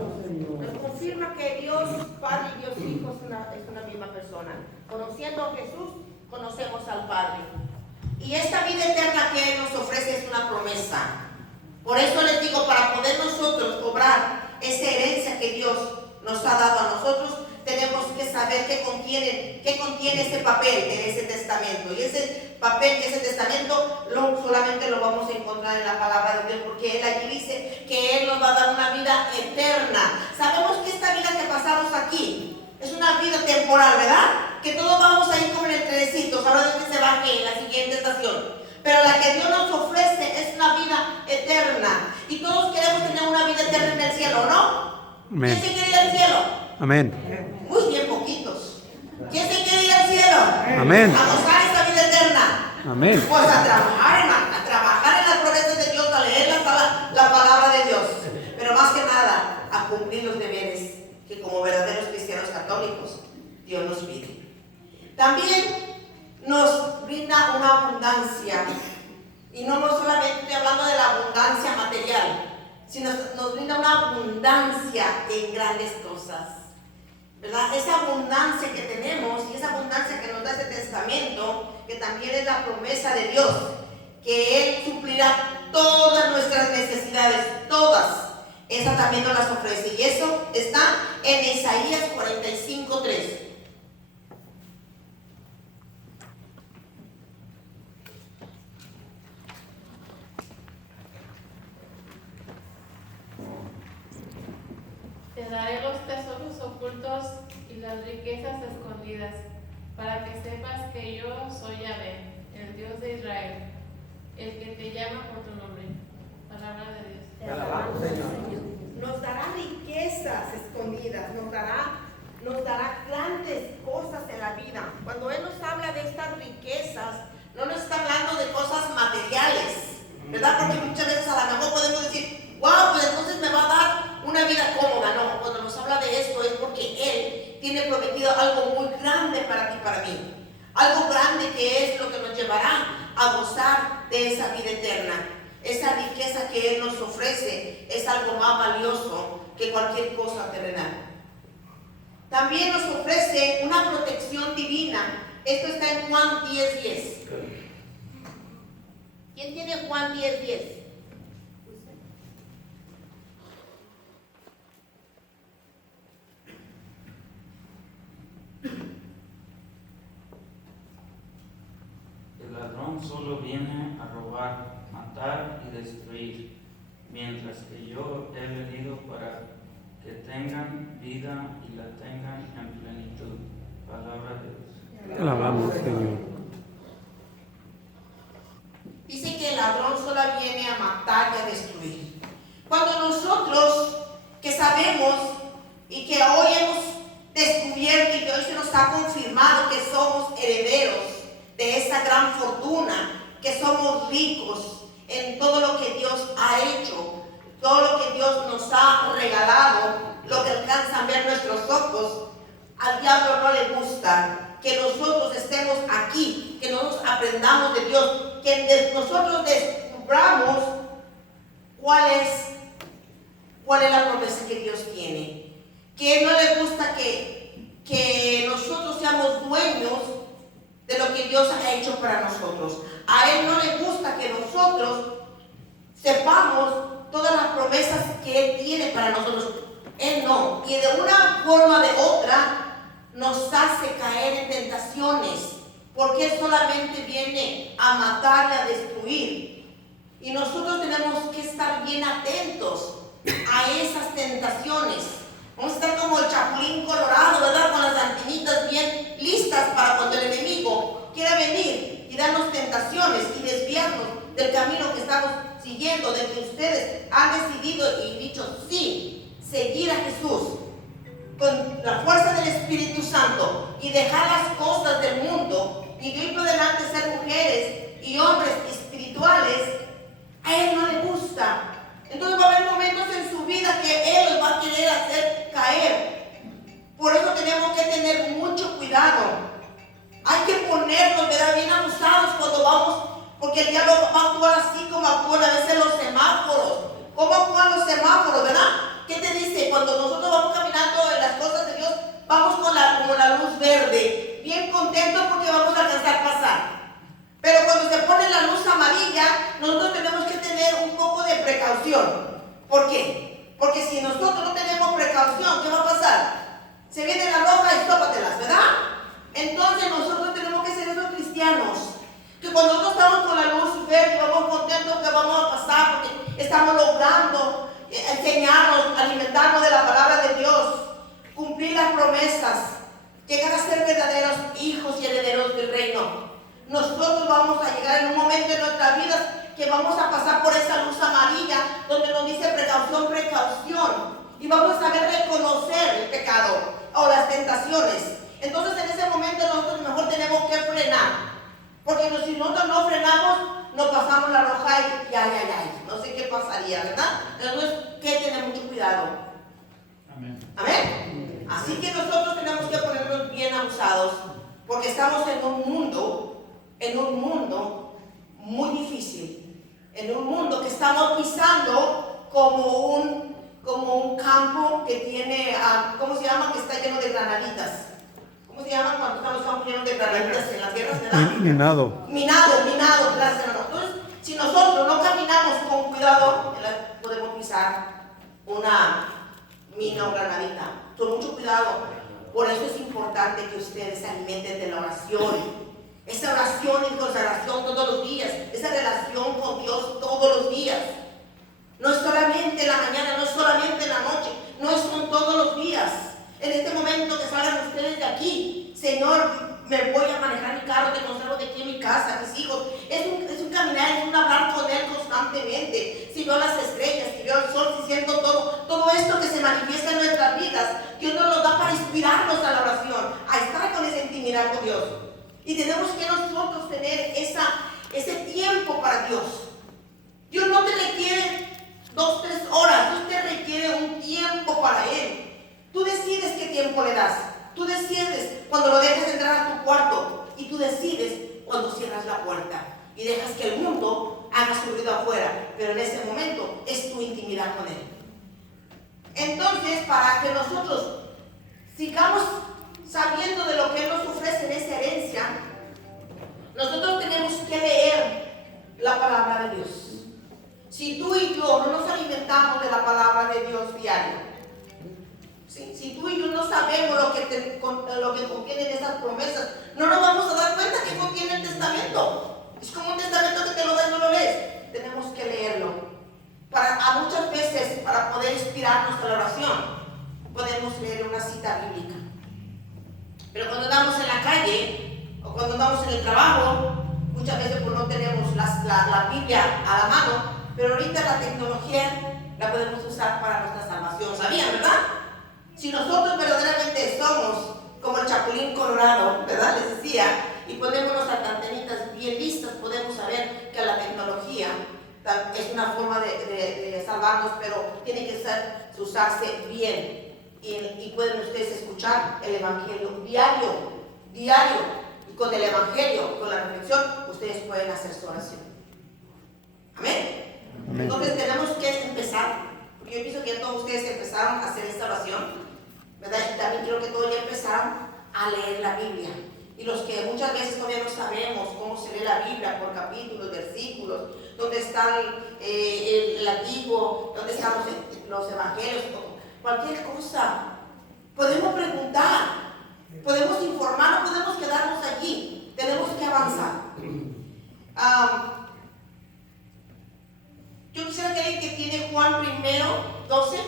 Nos confirma que Dios Padre y Dios Hijo es una misma persona. Conociendo a Jesús, conocemos al Padre. Y esta vida eterna que Él nos ofrece es una promesa. Por eso les digo, para poder nosotros cobrar esa herencia que Dios nos ha dado a nosotros, tenemos que saber qué contiene ese papel de ese testamento. Y ese papel de ese testamento solamente lo vamos a encontrar en la palabra de Dios, porque Él allí dice que Él nos va a dar una vida eterna. Sabemos que esta vida que pasamos aquí es una vida temporal, ¿verdad? Que todos vamos a ir como en el trenecito, ahora de que se baje en la siguiente estación. Pero la que Dios nos ofrece es una vida eterna. Y todos queremos tener una vida eterna en el cielo, ¿no? Amén. ¿Quién se quiere ir al cielo? Amén. Muy bien poquitos. ¿Quién se quiere ir al cielo? Amén. A gozar esta vida eterna. Amén. Pues a trabajar en las promesas de Dios, a leer la palabra de Dios. Pero más que nada, a cumplir los deberes que como verdaderos cristianos católicos Dios nos pide. También nos brinda una abundancia. Y no solamente estoy hablando de la abundancia material, sino nos brinda una abundancia en grandes cosas. ¿Verdad? Esa abundancia que tenemos y esa abundancia que nos da ese testamento, que también es la promesa de Dios, que Él suplirá todas nuestras necesidades, todas. Esa también nos las ofrece. Y eso está en Isaías 45:3. Te daré los tesoros ocultos y las riquezas escondidas, para que sepas que yo soy Yahvé, el Dios de Israel, el que te llama por tu nombre. Palabra de Dios. Te alabamos, Señor. Nos dará riquezas escondidas, nos dará grandes cosas en la vida. Cuando Él nos habla de estas riquezas, no nos está hablando de cosas materiales, ¿verdad? Porque muchas veces a lo mejor podemos decir, wow, pues entonces me va a dar una vida cómoda. No, cuando nos habla de esto es porque Él tiene prometido algo muy grande para ti y para mí. Algo grande que es lo que nos llevará a gozar de esa vida eterna. Esa riqueza que Él nos ofrece es algo más valioso que cualquier cosa terrenal. También nos ofrece una protección divina. Esto está en Juan 10:10. ¿Quién tiene Juan 10:10? El ladrón solo viene a robar, matar y destruir, mientras que yo he venido para que tengan vida y la tengan en plenitud. Palabra de Dios. Te alabamos, Señor. Dice que el ladrón solo viene a matar y a destruir. Cuando nosotros que sabemos y que hoy hemos descubierto y que hoy se nos ha confirmado que somos herederos de esa gran fortuna, que somos ricos en todo lo que Dios ha hecho, todo lo que Dios nos ha regalado, lo que alcanzan a ver nuestros ojos, al diablo no le gusta que nosotros estemos aquí, que nosotros aprendamos de Dios, que nosotros descubramos cuál es la promesa que Dios tiene. Que no le gusta que nosotros seamos dueños de lo que Dios ha hecho para nosotros. A Él no le gusta que nosotros sepamos todas las promesas que Él tiene para nosotros. Él no. Y de una forma o de otra nos hace caer en tentaciones, porque Él solamente viene a matar y a destruir. Y nosotros tenemos que estar bien atentos a esas tentaciones. Vamos a estar como el chapulín colorado, ¿verdad? Con las antenitas bien listas para cuando el enemigo quiera venir y darnos tentaciones y desviarnos del camino que estamos siguiendo, del que ustedes han decidido y dicho sí, seguir a Jesús con la fuerza del Espíritu Santo y dejar las cosas del mundo y de ir por delante ser mujeres y hombres espirituales. A Él no le gusta. Entonces va a haber momentos en su vida que Él los va a querer hacer caer. Por eso tenemos que tener mucho cuidado. Hay que ponernos, ¿verdad?, bien abusados cuando vamos, porque el diablo va a actuar así como actúan a veces los semáforos. ¿Cómo actúan los semáforos, verdad? ¿Qué te dice? Cuando nosotros vamos caminando en las cosas de Dios, vamos como la luz verde, bien contentos porque vamos a alcanzar a pasar. Pero cuando se pone la luz amarilla, nosotros tenemos que tener un poco de precaución. ¿Por qué? Porque si nosotros no tenemos precaución, ¿qué va a pasar? Se viene la roja y tópatelas, ¿verdad? Entonces nosotros tenemos que ser esos cristianos que cuando nosotros estamos con la luz verde, vamos contentos que vamos a pasar porque estamos logrando enseñarnos, alimentarnos de la palabra de Dios, cumplir las promesas, llegar a ser verdaderos hijos y herederos del reino. Nosotros vamos a llegar en un momento de nuestras vidas que vamos a pasar por esa luz amarilla donde nos dice precaución, precaución. y vamos a saber reconocer el pecado o las tentaciones. Entonces en ese momento nosotros mejor tenemos que frenar, porque si nosotros no frenamos, nos pasamos la roja y ay, no sé qué pasaría, ¿verdad? Entonces, que tener mucho cuidado. Amén. Amén. Así que nosotros tenemos que ponernos bien abusados, porque estamos en un mundo muy difícil, en un mundo que estamos pisando como un campo que tiene, ¿cómo se llama? Que está lleno de granaditas. ¿Cómo se llama cuando estamos campos llenos de granaditas en las tierras, verdad? Minado. Minado, gracias. Entonces, si nosotros no caminamos con cuidado, podemos pisar una mina o granadita. Con mucho cuidado. Por eso es importante que ustedes se alimenten de la oración. Esa oración y consagración todos los días. Esa relación con Dios todos los días. No es solamente en la mañana, no es solamente en la noche, no son todos los días. En este momento que salgan ustedes de aquí, Señor, me voy a manejar mi carro, te conservo de aquí en mi casa, mis hijos. Es un caminar, es un hablar con Él constantemente. Si veo las estrellas, si veo el sol, si siento todo esto que se manifiesta en nuestras vidas, Dios nos da para inspirarnos a la oración, a estar con esa intimidad con Dios. Y tenemos que nosotros tener ese tiempo para Dios. Dios no te requiere 2, 3 horas, Dios te requiere un tiempo para Él. Tú decides qué tiempo le das. Tú decides cuando lo dejas entrar a tu cuarto. Y tú decides cuando cierras la puerta y dejas que el mundo haga su ruido afuera. Pero en ese momento es tu intimidad con Él. Entonces, para que nosotros sigamos sabiendo de lo que Él nos ofrece en esa herencia, nosotros tenemos que leer la palabra de Dios. Si tú y yo no nos alimentamos de la palabra de Dios diario, si tú y yo no sabemos lo que contienen esas promesas, no nos vamos a dar cuenta que contiene el testamento. Es como un testamento que te lo da y no lo lees. Tenemos que leerlo. A muchas veces, para poder inspirarnos a la oración, podemos leer una cita bíblica. Pero cuando andamos en la calle o cuando andamos en el trabajo, muchas veces pues no tenemos la Biblia a la mano, pero ahorita la tecnología la podemos usar para nuestra salvación. ¿Sabían, verdad? Si nosotros verdaderamente somos como el Chapulín Colorado, ¿verdad? Les decía, y ponemos nuestras antenitas bien listas, podemos saber que la tecnología es una forma de salvarnos, pero tiene que usarse bien. Y pueden ustedes escuchar el Evangelio diario. Y con el Evangelio, con la reflexión, ustedes pueden hacer su oración. Amén. Entonces tenemos que empezar, porque yo pienso que ya todos ustedes empezaron a hacer esta oración, ¿verdad? Y también creo que todos ya empezaron a leer la Biblia. Y los que muchas veces todavía no sabemos cómo se lee la Biblia por capítulos, versículos, dónde está el Antiguo, dónde están los Evangelios, cualquier cosa, podemos preguntar, podemos informar, no podemos quedarnos allí, tenemos que avanzar. Yo quisiera que alguien que tiene Juan 1:12.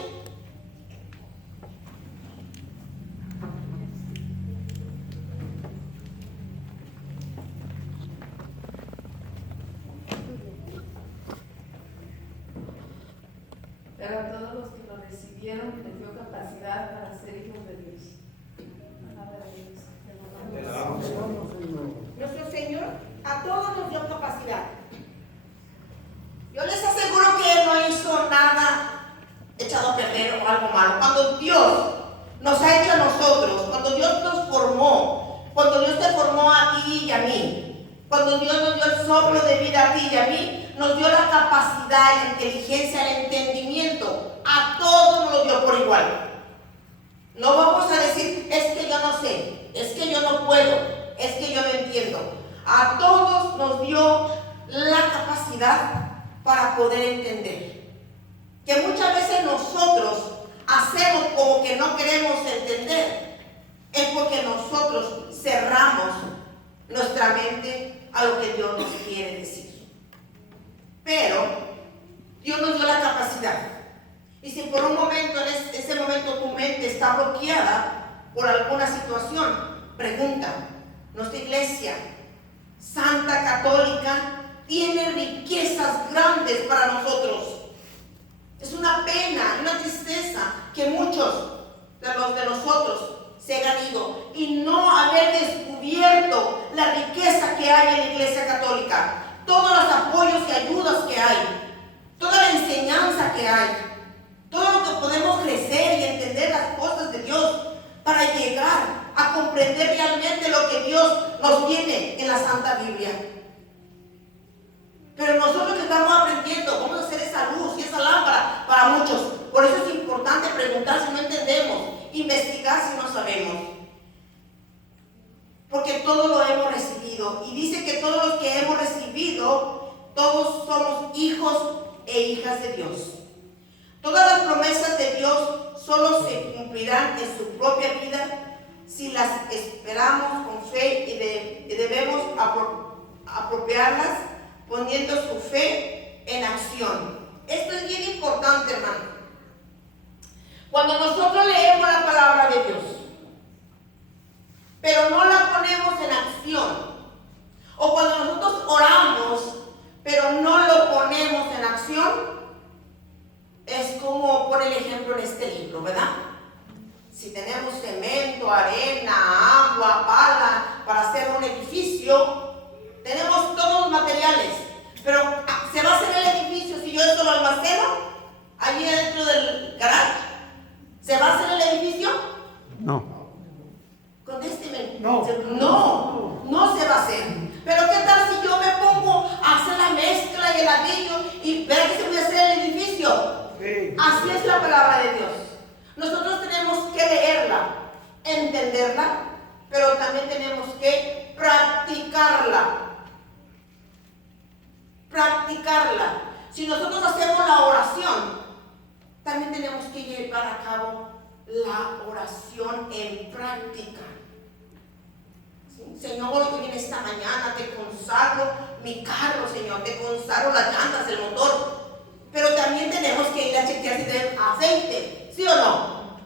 Pero a todos los que lo recibieron les dio capacidad para ser hijos de Dios. Palabra de Dios. Nuestro Señor a todos nos dio capacidad. Yo les aseguro que Él no hizo nada echado a perder o algo malo. Cuando Dios nos ha hecho a nosotros, cuando Dios nos formó, cuando Dios te formó a ti y a mí, cuando Dios nos dio el soplo de vida a ti y a mí, nos dio la capacidad, la inteligencia, el entendimiento. A todos nos lo dio por igual. No vamos a decir, es que yo no sé, es que yo no puedo, es que yo no entiendo. A todos nos dio la capacidad para poder entender. Que muchas veces nosotros hacemos como que no queremos entender. Es porque nosotros cerramos nuestra mente a lo que Dios nos quiere decir. Pero Dios nos dio la capacidad. Y si por un momento, en ese momento tu mente está bloqueada por alguna situación, pregunta. Nuestra iglesia Santa Católica tiene riquezas grandes para nosotros. Es una pena, una tristeza que muchos de nosotros se han ido y no haber descubierto la riqueza que hay en la Iglesia Católica, todos los apoyos y ayudas que hay, toda la enseñanza que hay, todo lo que podemos crecer y entender las cosas de Dios para llegar a comprender realmente lo que Dios nos tiene en la Santa Biblia. Pero nosotros que estamos aprendiendo, vamos a hacer esa luz y esa lámpara para muchos. Por eso es importante preguntar si no entendemos, investigar si no sabemos. Porque todo lo hemos recibido. Y dice que todos los que hemos recibido, todos somos hijos e hijas de Dios. Todas las promesas de Dios solo se cumplirán en su propia vida si las esperamos con fe y debemos apropiarlas poniendo su fe en acción. Esto es bien importante, hermano. Cuando nosotros leemos la palabra de Dios, pero no la ponemos en acción, o cuando nosotros oramos, pero no lo ponemos en acción, es como pone el ejemplo en este libro, ¿verdad? Si tenemos cemento, arena, agua, pala para hacer un edificio, tenemos todos los materiales, pero ¿se va a hacer el edificio si yo esto lo almaceno allí dentro del garage? ¿Se va a hacer el edificio? No. Contésteme. No. No se va a hacer. Pero ¿qué tal si yo me pongo a hacer la mezcla y el ladrillo y verá que se puede hacer el edificio? Sí. Así es la palabra de Dios. Nosotros tenemos que leerla, entenderla, pero también tenemos que practicarla. Practicarla. Si nosotros hacemos la oración, también tenemos que llevar a cabo la oración en práctica. ¿Sí? Señor, hoy en esta mañana te consagro mi carro, Señor, te consagro las llantas, el motor. Pero también tenemos que ir a chequear si tiene aceite, ¿sí o no?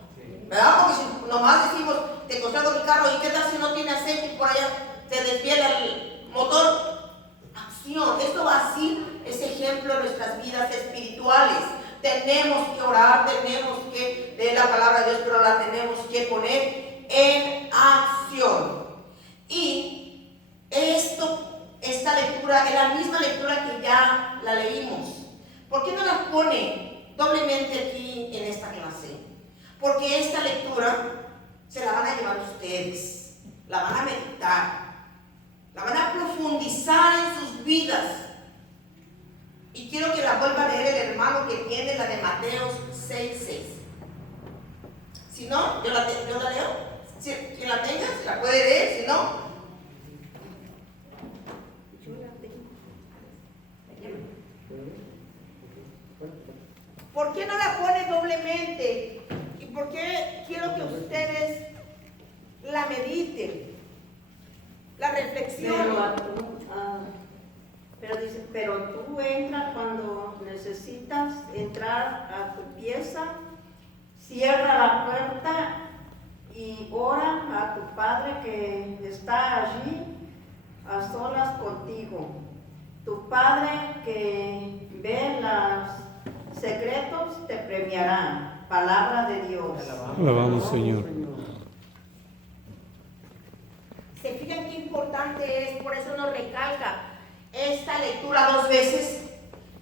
¿Verdad? Porque si nomás decimos, te consagro mi carro, ¿y qué tal si no tiene aceite y por allá se despiela el motor? Acción. Esto va así, es ejemplo de nuestras vidas espirituales. Tenemos que orar, tenemos que leer la palabra de Dios, pero la tenemos que poner en acción. Y esta lectura es la misma lectura que ya la leímos. ¿Por qué no la pone doblemente aquí en esta clase? Porque esta lectura se la van a llevar ustedes, la van a meditar, la van a profundizar en sus vidas. Y quiero que la vuelva a leer el hermano que tiene la de Mateo 6:6. Si no, yo la leo. Quien la tenga, se la puede leer, si no. ¿Por qué no la pone doblemente? ¿Y por qué quiero que ustedes la mediten? La reflexión. Pero dice, pero tú entras cuando necesitas entrar a tu pieza, cierra la puerta y ora a tu Padre que está allí a solas contigo. Tu Padre que ve los secretos te premiará. Palabra de Dios. Alabamos, Señor. ¿Se fijan qué importante es? Por eso nos recalca esta lectura 2 veces.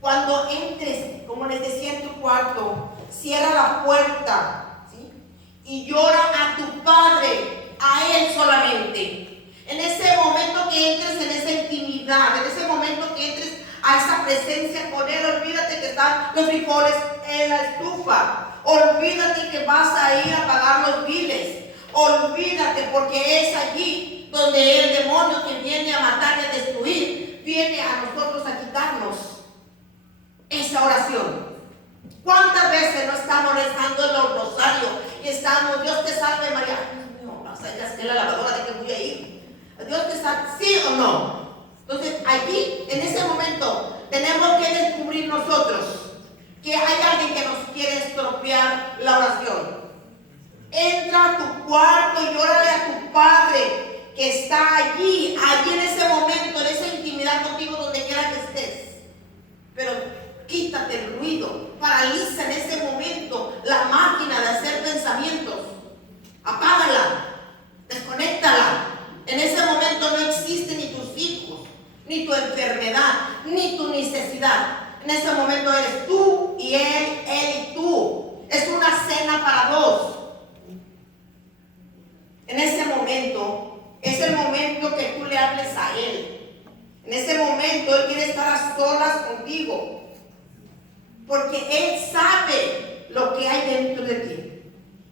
Cuando entres, como les decía, en tu cuarto, cierra la puerta, ¿sí? Y llora a tu Padre, a Él solamente. En ese momento que entres en esa intimidad, en ese momento que entres a esa presencia con Él, olvídate que están los frijoles en la estufa. Olvídate que vas a ir a pagar los biles. Olvídate, porque es allí donde el demonio que viene a matar y a destruir, viene a nosotros a quitarnos esa oración. ¿Cuántas veces no estamos rezando el rosario y estamos, Dios te salve María? Dios mío, vas a ir a hacer la lavadora, ¿de qué voy a ir? Dios te salve, ¿sí o no? Entonces allí, en ese momento, tenemos que descubrir nosotros que hay alguien que nos quiere estropear la oración. Entra a tu cuarto y órale a tu Padre que está allí en ese momento, en esa intimidad contigo, donde quiera que estés. Pero quítate el ruido, paraliza en ese momento la máquina de hacer pensamientos, apágala, desconéctala. En ese momento no existen ni tus hijos, ni tu enfermedad, ni tu necesidad. En ese momento eres tú y él y tú. Es una cena para dos. En ese momento es el momento que tú le hables a él. En ese momento él quiere estar a solas contigo, porque él sabe lo que hay dentro de ti.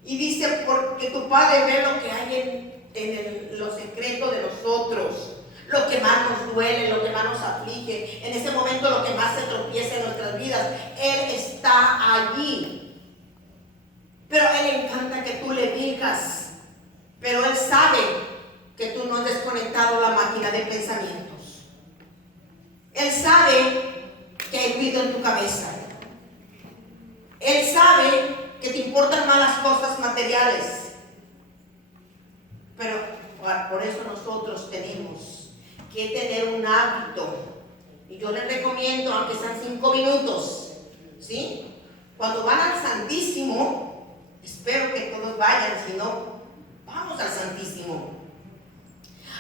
Y dice, porque tu Padre ve lo que hay en lo secreto de nosotros, lo que más nos duele, lo que más nos aflige, en ese momento lo que más se tropieza en nuestras vidas. Él está allí. Pero a él le encanta que tú le digas, pero él sabe que tú no has desconectado la máquina de pensamientos. Él sabe que hay ruido en tu cabeza. Él sabe que te importan más las cosas materiales. Pero por eso nosotros tenemos que tener un hábito. Y yo les recomiendo, aunque sean 5 minutos, ¿sí? Cuando van al Santísimo, espero que todos vayan, si no, vamos al Santísimo.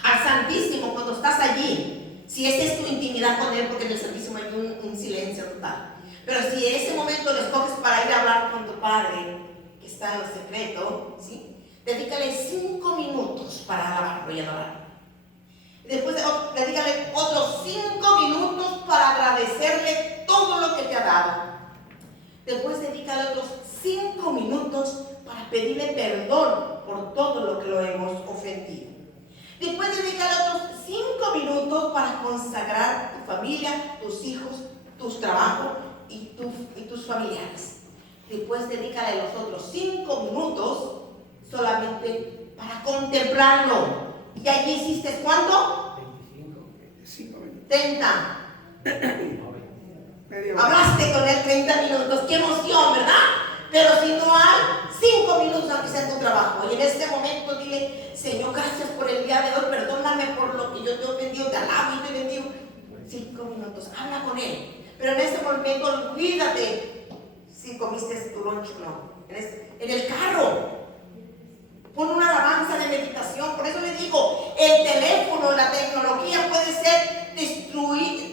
Al Santísimo, cuando estás allí, si esa es tu intimidad con Él, porque en el Santísimo hay un silencio total. Pero si en ese momento lo escoges para ir a hablar con tu Padre, que está en lo secreto, ¿sí? Dedícale 5 minutos para alabarlo y adorarlo. Después dedícale otros 5 minutos para agradecerle todo lo que te ha dado. Después dedícale otros 5 minutos para pedirle perdón por todo lo que lo hemos ofendido. Después dedícale otros 5 minutos para consagrar tu familia, tus hijos, tus trabajos y tus familiares. Después dedícale los otros 5 minutos solamente para contemplarlo. ¿Y allí hiciste cuánto? 25 minutos. 30. Hablaste con él 30 minutos. ¡Qué emoción!, ¿verdad? Pero si no hay 5 minutos, aunque sea en tu trabajo, y en este momento dile, Señor, gracias por el día de hoy, perdóname por lo que yo te he ofendido, te alabo y te bendigo. 5 minutos, habla con él. Pero en ese momento olvídate si comiste tu lunch o no. En el carro, pon una alabanza de meditación. Por eso le digo, el teléfono, la tecnología puede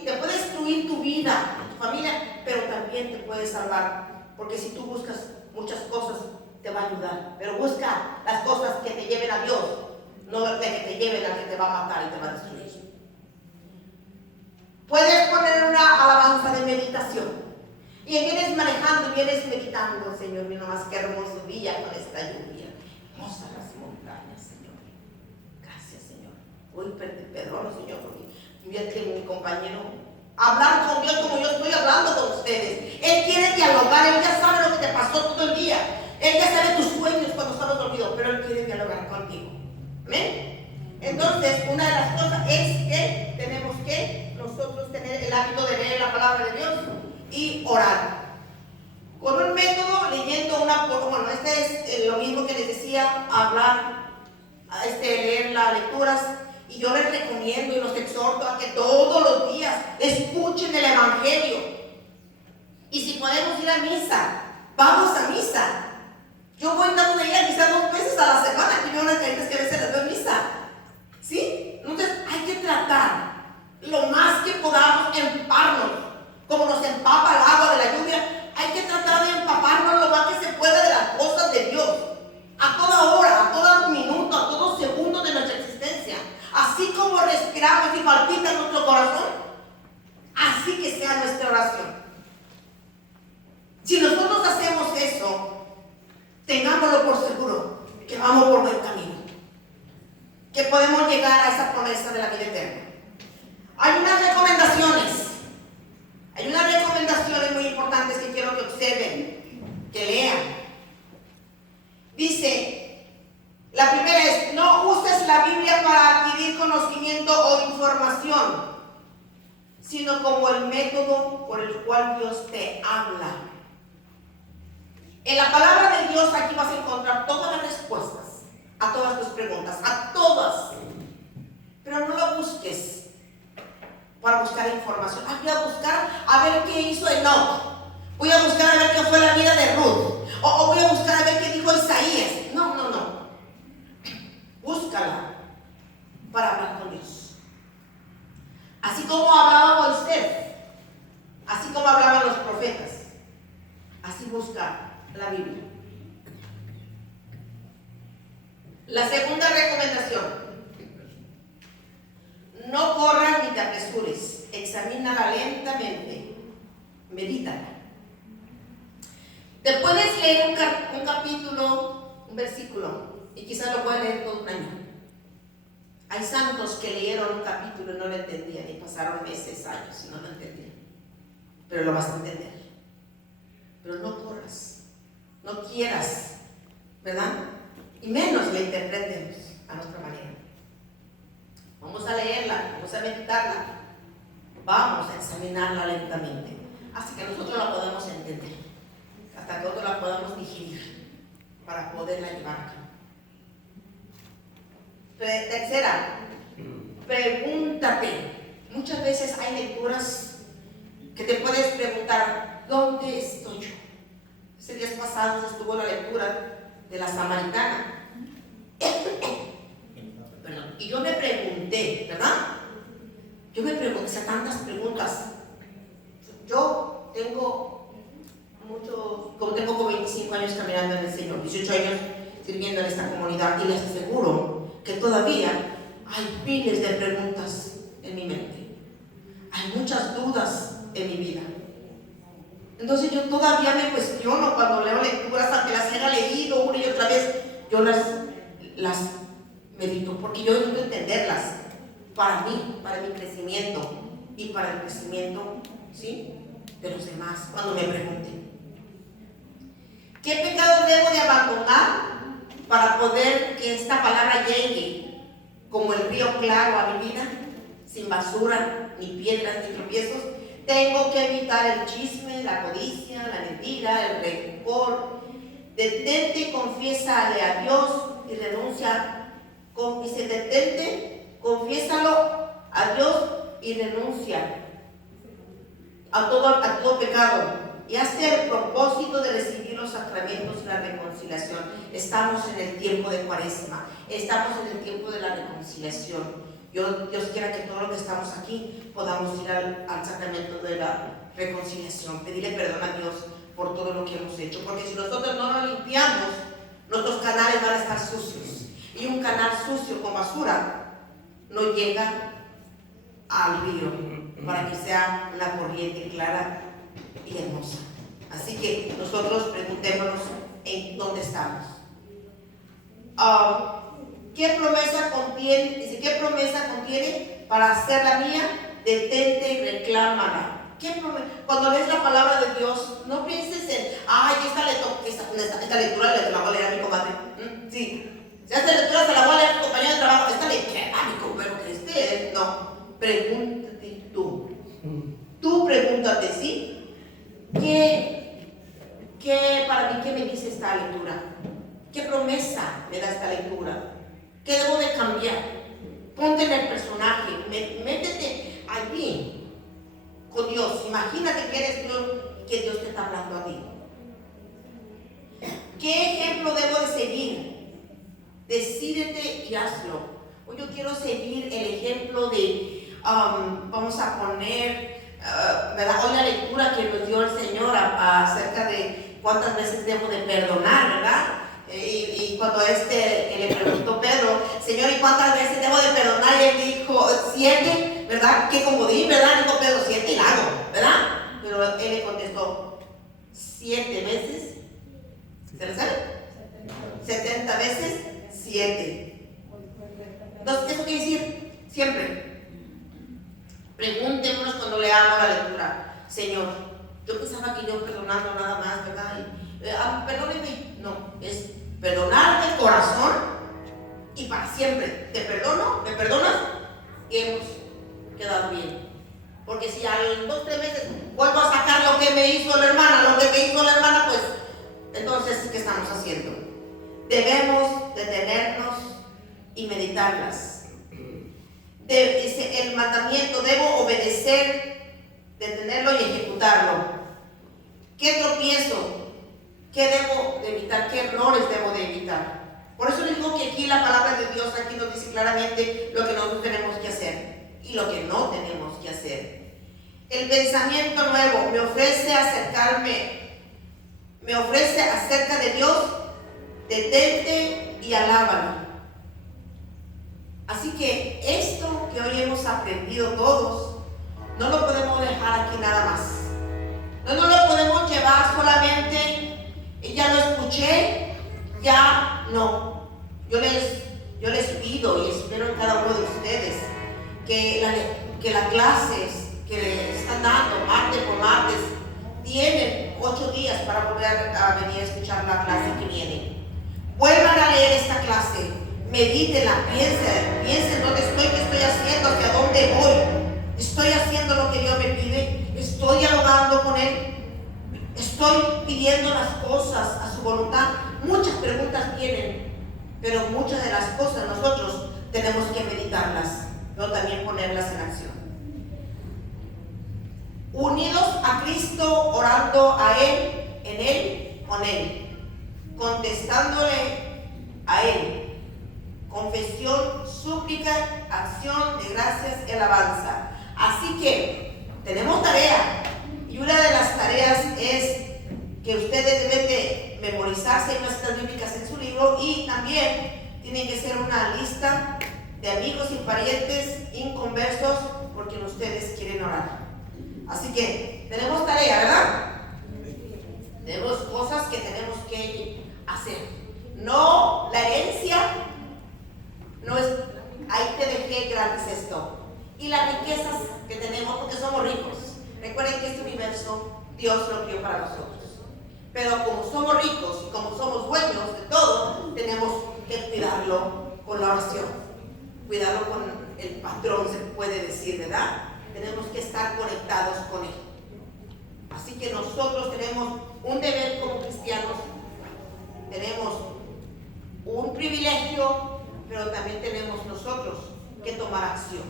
te puede destruir tu vida, tu familia, pero también te puede salvar. Porque si tú buscas muchas cosas, te va a ayudar. Pero busca las cosas que te lleven a Dios, no de que te lleven a que te va a matar y te va a destruir. Puedes poner una alabanza de meditación. Y vienes manejando, vienes meditando, Señor, mira más que hermoso día con esta lluvia. Hermosas las montañas, Señor. Gracias, Señor. Hoy perdono, Señor, porque mira que mi compañero hablar con Dios como yo estoy hablando con ustedes. Él quiere dialogar, Él ya sabe lo que te pasó todo el día. Él ya sabe tus sueños cuando estabas dormido, pero Él quiere dialogar contigo. ¿Amén? Entonces, una de las cosas es que tenemos que nosotros tener el hábito de leer la palabra de Dios y orar. Con un método, leyendo bueno, este es lo mismo que les decía, hablar, leer las lecturas. Y yo les recomiendo y los exhorto a que todos los días escuchen el Evangelio. Y si podemos ir a misa, vamos a misa. Yo voy dando de ir a misa 2 veces a la semana, que veo unas caritas que a veces las veo en misa. ¿Sí? Entonces hay que tratar lo más que podamos empaparnos, como nos empapa el agua de la lluvia. Hay que tratar de empaparnos lo más que se pueda de las cosas de Dios. A toda hora, a todo minuto, a todo segundo de nuestra existencia. Así como respiramos y palpita nuestro corazón, así que sea nuestra oración. Si nosotros hacemos eso, tengámoslo por seguro que vamos por buen camino, que podemos llegar a esa promesa de la vida eterna. Hay unas recomendaciones muy importantes que quiero que observen, que lean. Dice, la primera es, no uses la Biblia para adquirir conocimiento o información, sino como el método por el cual Dios te habla. En la palabra de Dios aquí vas a encontrar todas las respuestas a todas tus preguntas, a todas. Pero no lo busques para buscar buscar información. Voy a buscar a ver qué hizo Enoch. Voy a buscar a ver qué fue la vida de Ruth. O voy a buscar a ver qué dijo Isaías. No. Búscala para hablar con Dios. Así como hablaba Moisés, así como hablaban los profetas, así busca la Biblia. La segunda recomendación: no corras ni te apresures, examínala lentamente, medítala. Te puedes leer un capítulo, un versículo, y quizás lo puedas leer todo un año. Hay santos que leyeron un capítulo y no lo entendían, y pasaron meses, años y no lo entendían. Pero lo vas a entender. Pero no corras, no quieras, ¿verdad? Y menos la interpretemos a nuestra manera. Vamos a leerla, vamos a meditarla, vamos a examinarla lentamente, hasta que nosotros la podamos entender, hasta que nosotros la podamos digerir, para poderla llevar a cabo. Tercera, pregúntate. Muchas veces hay lecturas que te puedes preguntar: ¿dónde estoy yo? Ese días pasados estuvo la lectura de la Samaritana. Perdón. Y yo me pregunté, ¿verdad? Yo me pregunté, hice tantas preguntas. Yo tengo como 25 años caminando en el Señor, 18 años sirviendo en esta comunidad, y les aseguro que todavía hay miles de preguntas en mi mente. Hay muchas dudas en mi vida. Entonces yo todavía me cuestiono cuando leo lecturas, aunque las haya leído una y otra vez, yo las medito, porque yo necesito entenderlas para mí, para mi crecimiento y para el crecimiento, ¿sí?, de los demás, cuando me pregunten. ¿Qué pecado debo de abandonar para poder que esta palabra llegue como el río claro a mi vida, sin basura, ni piedras, ni tropiezos? Tengo que evitar el chisme, la codicia, la mentira, el rencor. Detente, confiésale a Dios y renuncia. Confiésalo a Dios y renuncia a todo pecado. Y hazte el propósito de recibir los sacramentos y la reconciliación. Estamos en el tiempo de Cuaresma, estamos en el tiempo de la reconciliación. Dios quiera que todos los que estamos aquí podamos ir al sacramento de la reconciliación, pedirle perdón a Dios por todo lo que hemos hecho, porque si nosotros no lo limpiamos, nuestros canales van a estar sucios, y un canal sucio con basura no llega al río para que sea una corriente clara y hermosa. Así que nosotros preguntémonos en dónde estamos. ¿Qué promesa contiene? Dice, ¿qué promesa contiene para hacer la mía? Detente y reclámala. Cuando lees la palabra de Dios, no pienses en, esta lectura la voy a leer a mi comadre. Sí, si esta lectura se la voy a leer a mi compañero de trabajo, esta lectura a mi compañero que no, pregúntate tú. Tú pregúntate, ¿sí? Para mí, ¿qué me dice esta lectura? ¿Qué promesa me da esta lectura? ¿Qué debo de cambiar? Ponte en el personaje, métete allí con Dios. Imagínate que eres Dios y que Dios te está hablando a ti. ¿Qué ejemplo debo de seguir? Decídete y hazlo. Hoy yo quiero seguir el ejemplo de, vamos a poner, ¿verdad? Hoy la lectura que nos dio el Señor acerca de cuántas veces debo de perdonar, ¿verdad? Y cuando le preguntó Pedro, Señor, ¿y cuántas veces debo de perdonar? Y él dijo, 7, ¿verdad? Qué comodín, ¿verdad? Dijo Pedro, 7 y la hago, ¿verdad? Pero él le contestó, 7 veces, ¿se le sabe? 70 veces 7. Entonces, eso quiere decir, siempre, preguntémonos cuando leamos la lectura, Señor, yo pensaba que yo perdonando nada más, ¿verdad? Perdóneme. No, es perdonar de corazón y para siempre. Te perdono, me perdonas y hemos quedado bien. Porque si al 2 o 3 meses vuelvo a sacar lo que me hizo la hermana, pues entonces, ¿qué estamos haciendo? Debemos detenernos y meditarlas. el mandamiento, debo obedecer, detenerlo y ejecutarlo. ¿Qué tropiezo? ¿Qué debo de evitar? ¿Qué errores debo de evitar? Por eso le digo que aquí la palabra de Dios aquí nos dice claramente lo que nosotros tenemos que hacer y lo que no tenemos que hacer. El pensamiento nuevo me ofrece acerca de Dios, detente y alábalo. Así que esto que hoy hemos aprendido todos, no lo podemos dejar aquí nada más. No lo podemos llevar solamente, ya lo escuché, ya no. Yo les pido y espero en cada uno de ustedes que las clases que le están dando martes por martes tienen 8 días para volver a venir a escuchar la clase que viene. Vuelvan a leer esta clase, medítenla, piensen dónde estoy, qué estoy haciendo, hacia dónde voy. Estoy haciendo lo que Dios me pide, estoy dialogando con Él, estoy pidiendo las cosas a su voluntad. Muchas preguntas vienen, pero muchas de las cosas nosotros tenemos que meditarlas, pero también ponerlas en acción. Unidos a Cristo, orando a Él, en Él, con Él, contestándole a Él, confesión, súplica, acción de gracias y alabanza. Así que tenemos tarea, y una de las tareas es que ustedes deben de memorizarse unas citas bíblicas en su libro, y también tienen que ser una lista de amigos y parientes inconversos porque ustedes quieren orar. Así que tenemos tarea, ¿verdad? Tenemos cosas que tenemos que hacer. No, la herencia no es, ahí te dejé gratis esto. Y las riquezas que tenemos porque somos ricos. Recuerden que este universo Dios lo crió para nosotros. Pero como somos ricos y como somos dueños de todo, tenemos que cuidarlo con la oración. Cuidarlo con el patrón, se puede decir, ¿verdad? Tenemos que estar conectados con Él. Así que nosotros tenemos un deber como cristianos, tenemos un privilegio, pero también tenemos nosotros que tomar acción.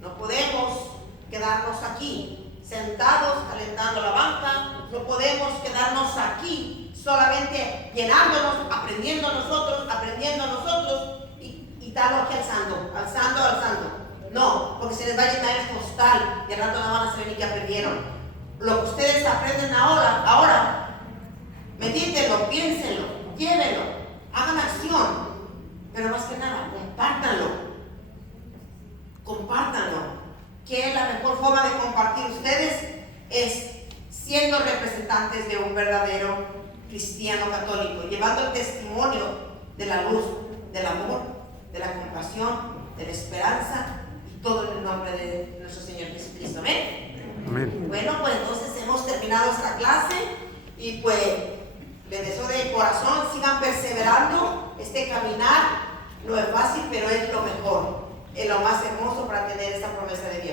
No podemos quedarnos aquí sentados calentando la banca, no podemos quedarnos aquí solamente llenándonos, aprendiendo nosotros y estarlo aquí alzando. No, porque se les va a llenar el costal y al rato no van a saber ni qué aprendieron. Lo que ustedes aprenden ahora, medítenlo, piénsenlo, llévenlo, hagan acción, pero más que nada, compártanlo. ¿Qué es la mejor forma de compartir ustedes? Es siendo representantes de un verdadero cristiano católico, llevando el testimonio de la luz, del amor, de la compasión, de la esperanza, y todo en el nombre de nuestro Señor Jesucristo. ¿Amén? Amén. Bueno, pues entonces hemos terminado esta clase y pues les deseo de corazón, sigan perseverando. Este caminar no es fácil, pero es lo mejor, es lo más hermoso para tener esta promesa de Dios.